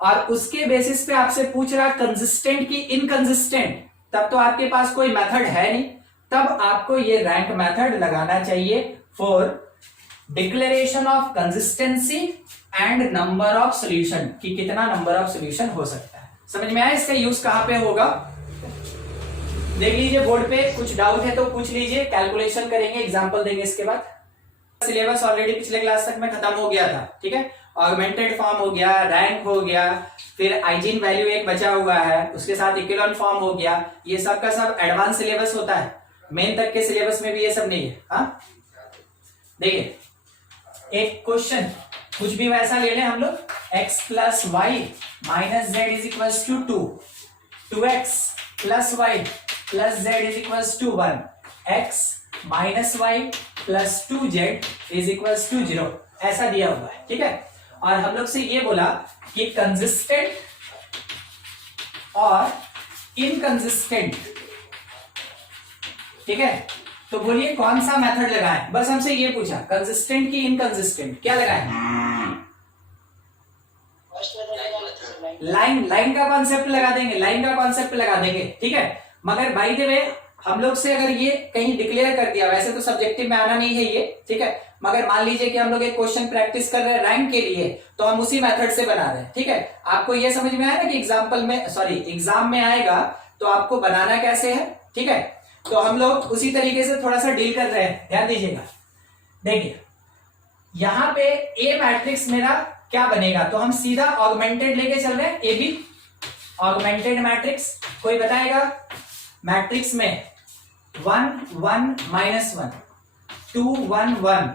और उसके बेसिस पे आपसे पूछ रहा कंसिस्टेंट की इनकंसिस्टेंट, तब तो आपके पास कोई मेथड है नहीं। तब आपको ये रैंक मेथड लगाना चाहिए for declaration of consistency and number of solution, कि कितना नंबर ऑफ सॉल्यूशन हो सकता है। समझ में आया इसका यूज कहां पे होगा? देख लीजिए बोर्ड पे, कुछ डाउट है तो पूछ लीजिए, कैलकुलेशन करेंगे, एग्जांपल देंगे इसके बाद। सिलेबस ऑलरेडी पिछले क्लास तक में खत्म हो गया था, ठीक है। ऑगमेंटेड फॉर्म हो गया, रैंक हो गया, फिर आइजीन वैल्यू एक बचा हुआ है, उसके साथ इक्विवेलेंट फॉर्म हो गया। ये सब का सब एडवांस सिलेबस होता है, मेन तक के सिलेबस में भी ये सब नहीं है। हाँ देखिए एक क्वेश्चन कुछ भी वैसा ले लें हम लोग, x plus Y minus Z is equal to 2x plus Y plus Z is equal to 1, x minus Y plus 2z is equal to 0, ऐसा दिया हुआ है, ठीक है। और हम लोग से ये बोला कि कंसिस्टेंट और इनकंसिस्टेंट, ठीक है। तो बोलिए कौन सा मेथड लगाएं? बस हमसे ये पूछा, कंसिस्टेंट की इनकंसिस्टेंट, क्या लगाएं? लाइन का कॉन्सेप्ट लगा देंगे, लाइन का कॉन्सेप्ट लगा देंगे, ठीक है। मगर बाय द वे हम लोग से अगर ये कहीं डिक्लेयर कर दिया, वैसे तो सब्जेक्टिव में आना नहीं है ये, ठीक है। मगर मान लीजिए कि हम लोग एक क्वेश्चन प्रैक्टिस कर रहे हैं रैंक के लिए, तो हम उसी मेथड से बना रहे हैं, ठीक है। आपको ये समझ में आया ना कि एग्जाम में आएगा तो आपको बनाना कैसे है, ठीक है। तो हम लोग उसी तरीके से थोड़ा सा डील कर रहे हैं, ध्यान दीजिएगा। देखिए यहां पे ए मैट्रिक्स मेरा क्या बनेगा, तो हम सीधा ऑगमेंटेड लेके चल रहे हैं, ए बी ऑगमेंटेड मैट्रिक्स। कोई बताएगा? मैट्रिक्स में 1 1 -1 2 1 1,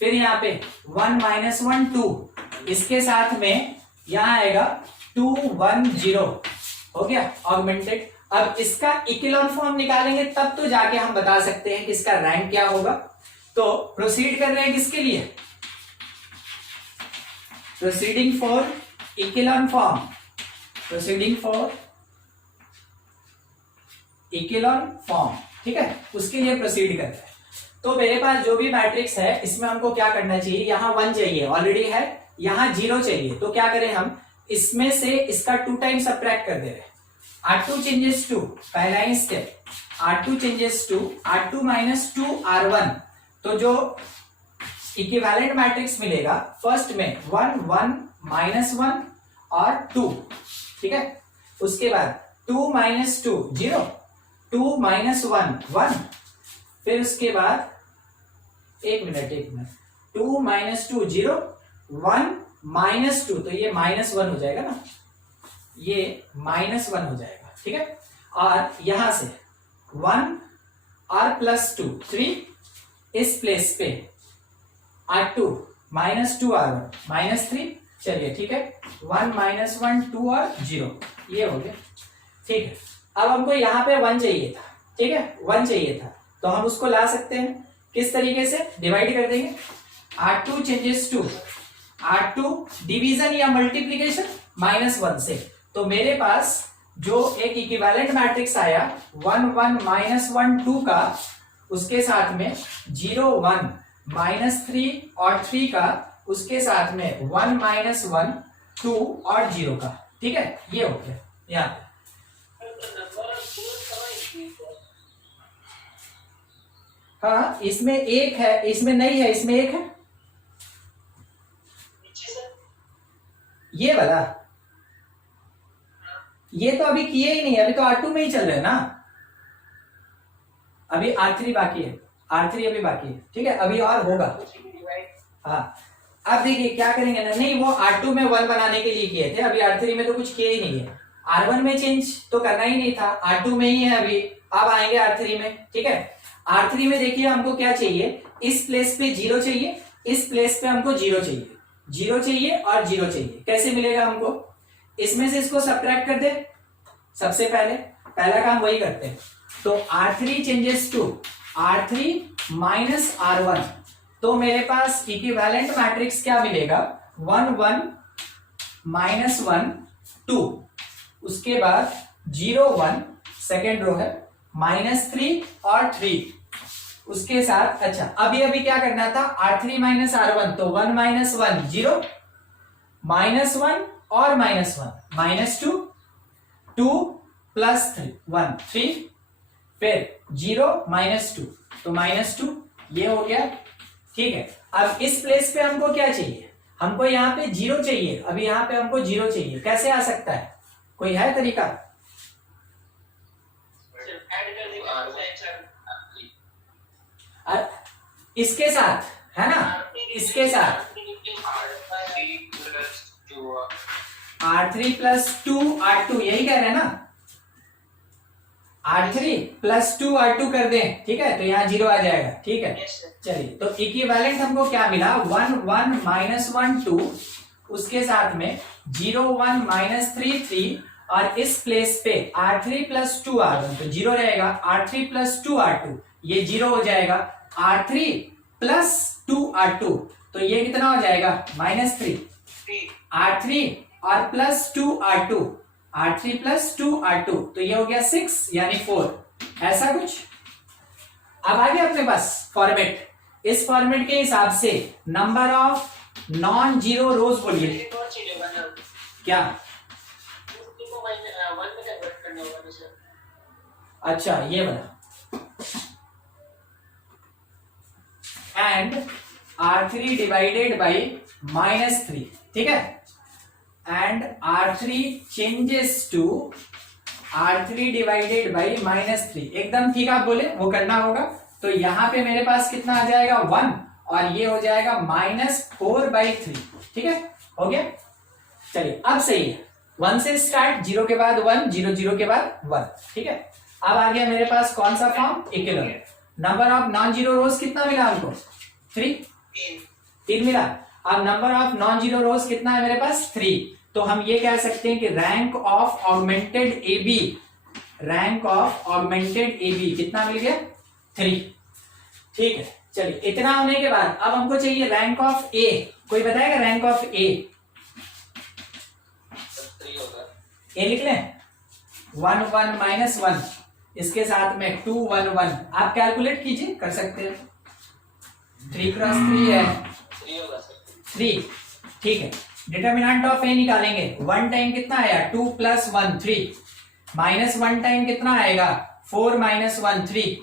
फिर यहाँ पे 1 -1 2, इसके साथ में यहां आएगा 2 1 0, हो गया ऑगमेंटेड। अब इसका इक्विवेलेंट फॉर्म निकालेंगे तब तो जाके हम बता सकते हैं कि इसका रैंक क्या होगा। तो प्रोसीड कर रहे हैं किसके लिए? Proceeding for equivalent form, proceeding for equivalent form, ठीक है, उसके लिए प्रोसीड कर रहे हैं। तो मेरे पास जो भी मैट्रिक्स है इसमें हमको क्या करना चाहिए, यहाँ 1 चाहिए ऑलरेडी है, यहाँ 0 चाहिए, तो क्या करें हम, इसमें से इसका 2 टाइम सब्ट्रैक्ट कर दे रहे हैं। R2 changes to, पहला ही step, R2 changes to R2 minus 2 R1, तो जो इक्विवेलेंट मैट्रिक्स मिलेगा फर्स्ट में 1 1 -1 और 2, ठीक है। उसके बाद 2 - 2 0, 2 - 1 1, फिर उसके बाद एक मिनट 2 - 2 0 1 -2, तो ये -1 हो जाएगा ना, ये -1 हो जाएगा, ठीक है। और यहां से 1 और +2 3, इस प्लेस पे R2 -2 R1 -3, चलिए ठीक है, 1 -1 2 और 0, ये हो गया, ठीक है। अब हमको यहाँ पे 1 चाहिए था, ठीक है, 1 चाहिए था, तो हम उसको ला सकते हैं किस तरीके से, डिवाइड कर देंगे। R2 changes to R2 division या मल्टीप्लीकेशन -1 से, तो मेरे पास जो एक इक्विवेलेंट मैट्रिक्स आया 1 1 -1 2 का, उसके साथ में 0 1 -3 और 3 का, उसके साथ में 1 -1 2 और 0 का, ठीक है, ये हो गया। यहाँ हाँ इसमें एक है, इसमें नहीं है, इसमें एक है, ये वाला, ये तो अभी किए ही नहीं, अभी तो R2 में ही चल रहे हैं ना, अभी R3 बाकी है, R3 अभी बाकी है, ठीक है, अभी और होगा। हाँ अब देखिए क्या करेंगे ना, नहीं वो R2 में 1 बनाने के लिए किए थे, अभी R3 में तो कुछ किए ही नहीं है, R1 में चेंज तो करना ही नहीं था, R2 में ही है अभी, अब आएंगे R3 में, ठीक है। R3 में देखिए हमको क्या चाहिए, इस प्लेस पे 0 चाहिए, इस प्लेस पे हमको 0 चाहिए, 0 चाहिए और 0 चाहिए, कैसे मिलेगा हमको, इसमें से इसको सब्ट्रैक्ट कर दे, सबसे पहले पहला काम वही करते हैं। तो R3 changes to R3 minus R1, तो मेरे पास इक्विवेलेंट मैट्रिक्स क्या मिलेगा, 1 1 माइनस 1 2, उसके बाद 0 1 सेकेंड रो है, -3 और 3 उसके साथ। अच्छा अभी क्या करना था, R3 माइनस R1, तो 1 माइनस 1 0, -1 और -1 -2, 2 प्लस 3 1 3, फिर 0 -2 तो -2, ये हो गया। ठीक है, अब इस प्लेस पे हमको क्या चाहिए, हमको यहाँ पे 0 चाहिए, अभी यहाँ पे हमको 0 चाहिए, कैसे आ सकता है, कोई है तरीका? इसके साथ है ना, इसके साथ R3 प्लस 2 R2, यही कह रहे हैं ना, R3 प्लस 2 R2 कर दें, ठीक है, तो यहाँ 0 आ जाएगा। ठीक है, चलिए तो इक्विवेलेंट हमको क्या मिला, 1 1 -1 2, उसके साथ में 0 1 -3 3, और इस प्लेस पे R3 प्लस 2 R1, तो 0 रहेगा, R3 प्लस 2 R2 ये 0 हो जाएगा, R3 प्लस 2 R2 तो ये कितना हो जाएगा, -3, R3 और plus 2 R2, R3 plus 2 R2 तो ये हो गया 6 यानी 4, ऐसा कुछ। अब आ गया अपने पास फॉर्मेट, इस फॉर्मेट के हिसाब से नंबर ऑफ नॉन जीरो रोज बोलिए क्या, अच्छा ये बना, एंड R3 डिवाइडेड बाई -3, ठीक है, and R3 changes to R3 divided by -3, एकदम ठीक आप बोले, वो करना होगा। तो यहां पे मेरे पास कितना आ जाएगा 1, और ये हो जाएगा -4/3, ठीक है, हो गया। चलिए अब सही है, 1 से स्टार्ट, 0 के बाद 1, 0 0 के बाद 1, ठीक है। अब आ गया मेरे पास कौन सा form, equivalent. Number of non zero रोज कितना मिला हमको, 3 मिला। अब नंबर ऑफ नॉन जीरो रोज कितना है मेरे पास, 3, तो हम ये कह सकते हैं कि rank of augmented AB, rank of augmented AB कितना मिल गया, 3, ठीक है। चलिए इतना होने के बाद अब हमको चाहिए रैंक ऑफ A, कोई बताएगा रैंक ऑफ A, 3 होगा, A लिख लें, 1 1 -1, इसके साथ में 2 1 1, आप कैलकुलेट कीजिए, कर सकते हैं, 3 क्रॉस 3 है 3 होगा सर, 3, ठीक है। डिटर्मिनेंट ऑफ A निकालेंगे, 1 टाइम कितना आया, 2 + 1 3, -1 टाइम कितना आएगा, 4 - 1 3,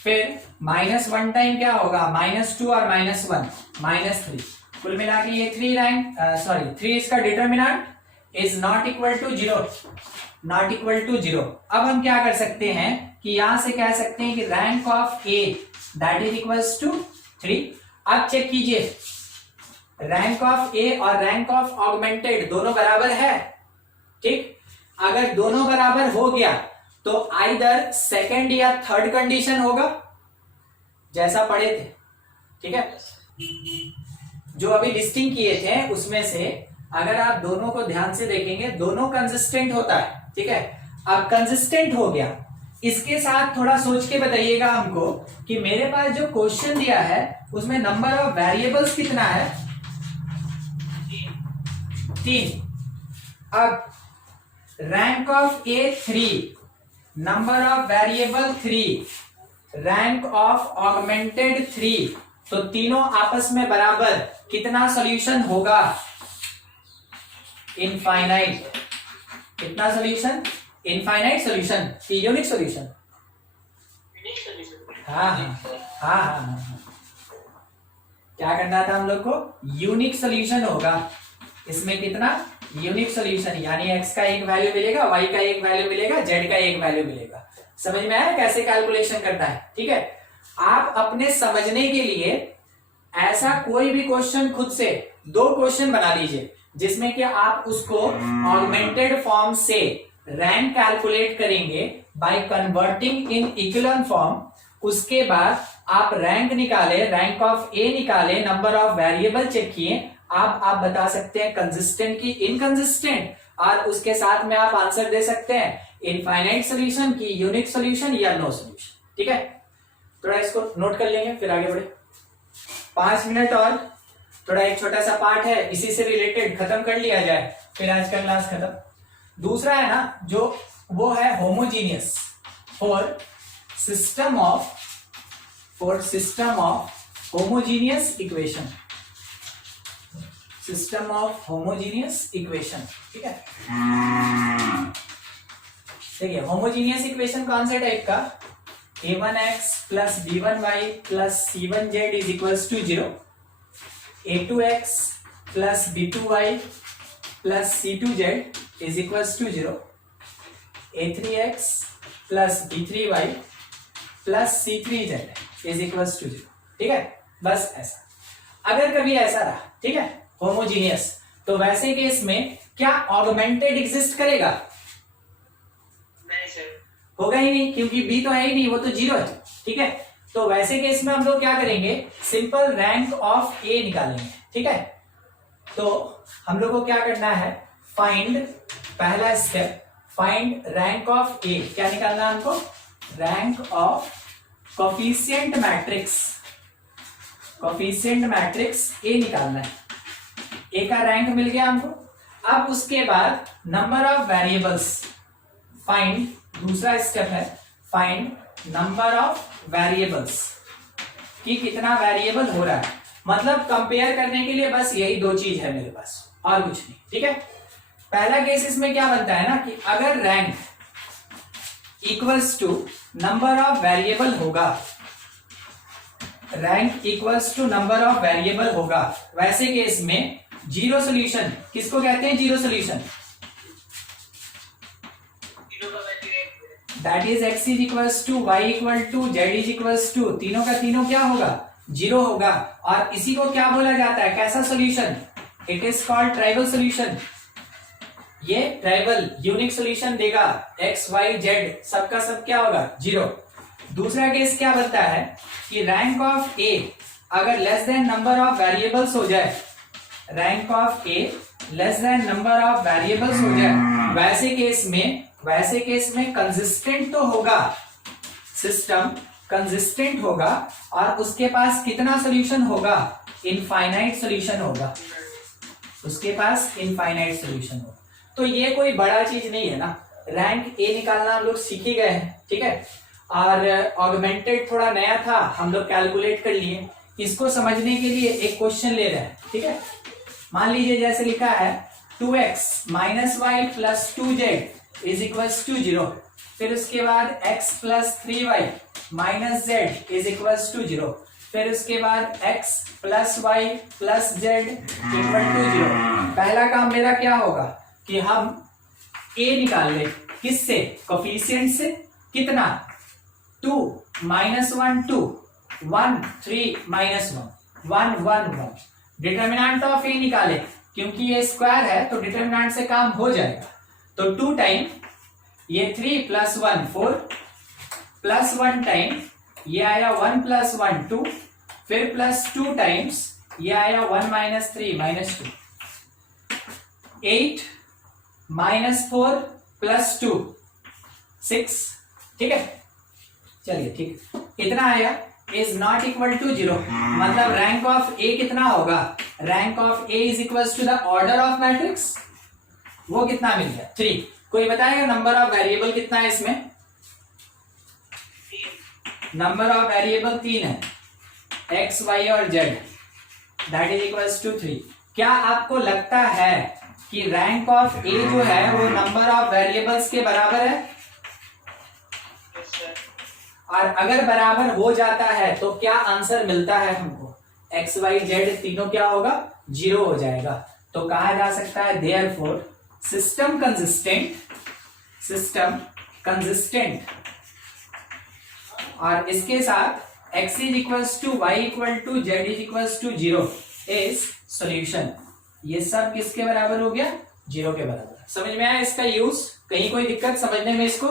फिर -1 टाइम क्या होगा, -2 और -1 -3, कुल मिला के ये 3 रैंक, सॉरी 3 इसका determinant is not equal to 0, not equal to 0। अब हम क्या कर सकते हैं कि यहां से कह सकते हैं कि rank of A that is equals to 3। अब चेक कीजिए, रैंक ऑफ A और रैंक ऑफ ऑगमेंटेड दोनों बराबर है, ठीक, अगर दोनों बराबर हो गया तो आइदर सेकंड या थर्ड कंडीशन होगा, जैसा पढ़े थे, ठीक है, जो अभी लिस्टिंग किए थे उसमें से अगर आप दोनों को ध्यान से देखेंगे दोनों कंसिस्टेंट होता है, ठीक है। अब कंसिस्टेंट हो गया, इसके साथ थोड़ा सोच के बताइएगा हमको कि मेरे पास जो क्वेश्चन दिया है उसमें नंबर ऑफ वेरिएबल्स कितना है, 3। अब rank of A 3, number of variable 3, rank of augmented 3, तो तीनों आपस में बराबर, कितना सॉल्यूशन होगा, इनफाइनाइट। कितना solution, infinite solution, unique solution, हाँ हाँ हाँ हाँ, क्या करना था हम लोग को, यूनिक सॉल्यूशन होगा। इसमें कितना, यूनिक सॉल्यूशन, यानी x का एक वैल्यू मिलेगा, y का एक वैल्यू मिलेगा, z का एक वैल्यू मिलेगा। समझ में आया कैसे कैलकुलेशन करना है, ठीक है। आप अपने समझने के लिए ऐसा कोई भी क्वेश्चन खुद से 2 क्वेश्चन बना लीजिए जिसमें कि आप उसको ऑगमेंटेड फॉर्म से रैंक कैलकुलेट करेंगे by converting in equivalent form. उसके बाद आप रैंक निकाले, रैंक ऑफ A निकाले, नंबर ऑफ वेरिएबल चेक किए, आप बता सकते हैं कंसिस्टेंट की इनकंसिस्टेंट, और उसके साथ में आप आंसर दे सकते हैं इनफाइनाइट सॉल्यूशन की यूनिक सॉल्यूशन या नो सॉल्यूशन, ठीक है, थोड़ा इसको नोट कर लेंगे फिर आगे बढ़े। 5 मिनट और थोड़ा एक छोटा सा पार्ट है इसी से रिलेटेड खत्म कर लिया जाए, फिर आज का क्लास खत्म। दूसरा है ना जो वो है homogeneous for system of homogeneous equation, system of homogeneous equation. ठीक है, देखिए होमोजीनियस इक्वेशन कौन से टाइप का, a1x plus b1y plus c1z is equals to 0, a2x plus b2y plus c2z is equals to 0, a3x plus b3y plus c3z is equals to 0। ठीक है, बस ऐसा। अगर कभी ऐसा रहा, ठीक है, होमोजीनियस, तो वैसे केस में क्या ऑगमेंटेड एग्जिस्ट करेगा? नहीं सर, होगा ही नहीं, क्योंकि b तो है ही नहीं, वो तो 0 है। ठीक है, तो वैसे केस में हम लोग क्या करेंगे, सिंपल रैंक ऑफ a निकालेंगे। ठीक है, तो हम लोग को क्या करना है, फाइंड, पहला step find rank of a। क्या निकालना है हमको, rank of coefficient matrix a निकालना है। a का रैंक मिल गया हमको। अब उसके बाद नंबर ऑफ वेरिएबल्स, फाइंड, दूसरा स्टेप है फाइंड नंबर ऑफ वेरिएबल्स, कि कितना वेरिएबल हो रहा है। मतलब कंपेयर करने के लिए बस यही दो चीज है मेरे पास और कुछ नहीं। ठीक है, पहला केस इसमें क्या बनता है ना कि अगर rank equals to number of variable होगा, rank equals to number of variable होगा, वैसे केस में जीरो सोल्यूशन किसको कहते हैं, zero solution, that is x is equals to y equal to z is equals to, तीनों का तीनों क्या होगा, जीरो होगा। और इसी को क्या बोला जाता है, कैसा solution, it is called trivial solution. ये ट्राइवल यूनिक सोल्यूशन देगा, x y z सबका सब क्या होगा, जीरो। दूसरा केस क्या बनता है कि रैंक ऑफ a अगर less than number of variables हो जाए, rank of a less than number of variables हो जाए, वैसे केस में कंसिस्टेंट तो होगा, सिस्टम कंसिस्टेंट होगा, और उसके पास कितना सोल्यूशन होगा, इनफाइनाइट सोल्यूशन होगा, उसके पास इनफाइनाइट सोल्यूशन होगा। तो ये कोई बड़ा चीज नहीं है ना, रैंक ए निकालना हम लोग सीख ही गए हैं। ठीक है, और ऑगमेंटेड थोड़ा नया था, हम लोग कैलकुलेट कर लिए। इसको समझने के लिए एक क्वेश्चन ले रहे हैं। ठीक है, मान लीजिए जैसे लिखा है 2x minus Y plus 2z is equals to 0, फिर उसके बाद x plus 3y minus z is equals to 0, फिर उसके बाद x plus Y plus z equal to 0। पहला काम मेरा क्या होगा कि हम a निकाल ले, किससे, कोफिशिएंट से, कितना, 2 माइनस 1 2 1 3 माइनस 1 1 1 1। डिटर्मिनेंट ऑफ ए निकाले, क्योंकि ये स्क्वायर है तो डिटर्मिनेंट से काम हो जाएगा। तो 2 टाइम ये 3 प्लस 1 4 प्लस 1 टाइम ये आया 1 प्लस 1 2, फिर प्लस 2 टाइम्स ये आया 1 माइनस 3 माइनस 2, 8 माइनस 4 प्लस 2 6। ठीक है, चलिए ठीक, इतना आया इज नॉट इक्वल टू 0। मतलब रैंक ऑफ ए कितना होगा, rank of A is equal to the order of matrix, वो कितना मिल गया, 3। कोई बताएगा नंबर ऑफ वेरिएबल कितना है इसमें, नंबर ऑफ वेरिएबल 3 है, x y और z, that is equal to 3। क्या आपको लगता है कि रैंक ऑफ ए जो है वो नंबर ऑफ वेरिएबल्स के बराबर है? और अगर बराबर हो जाता है तो क्या आंसर मिलता है हमको, x y z तीनों क्या होगा, 0 हो जाएगा। तो कहा जा सकता है देयरफॉर सिस्टम कंसिस्टेंट, और इसके साथ x is equals to y equal to z is equals to 0 is solution. ये सब किसके बराबर हो गया, 0 के बराबर। समझ में आया इसका यूज, कहीं कोई दिक्कत समझने में इसको?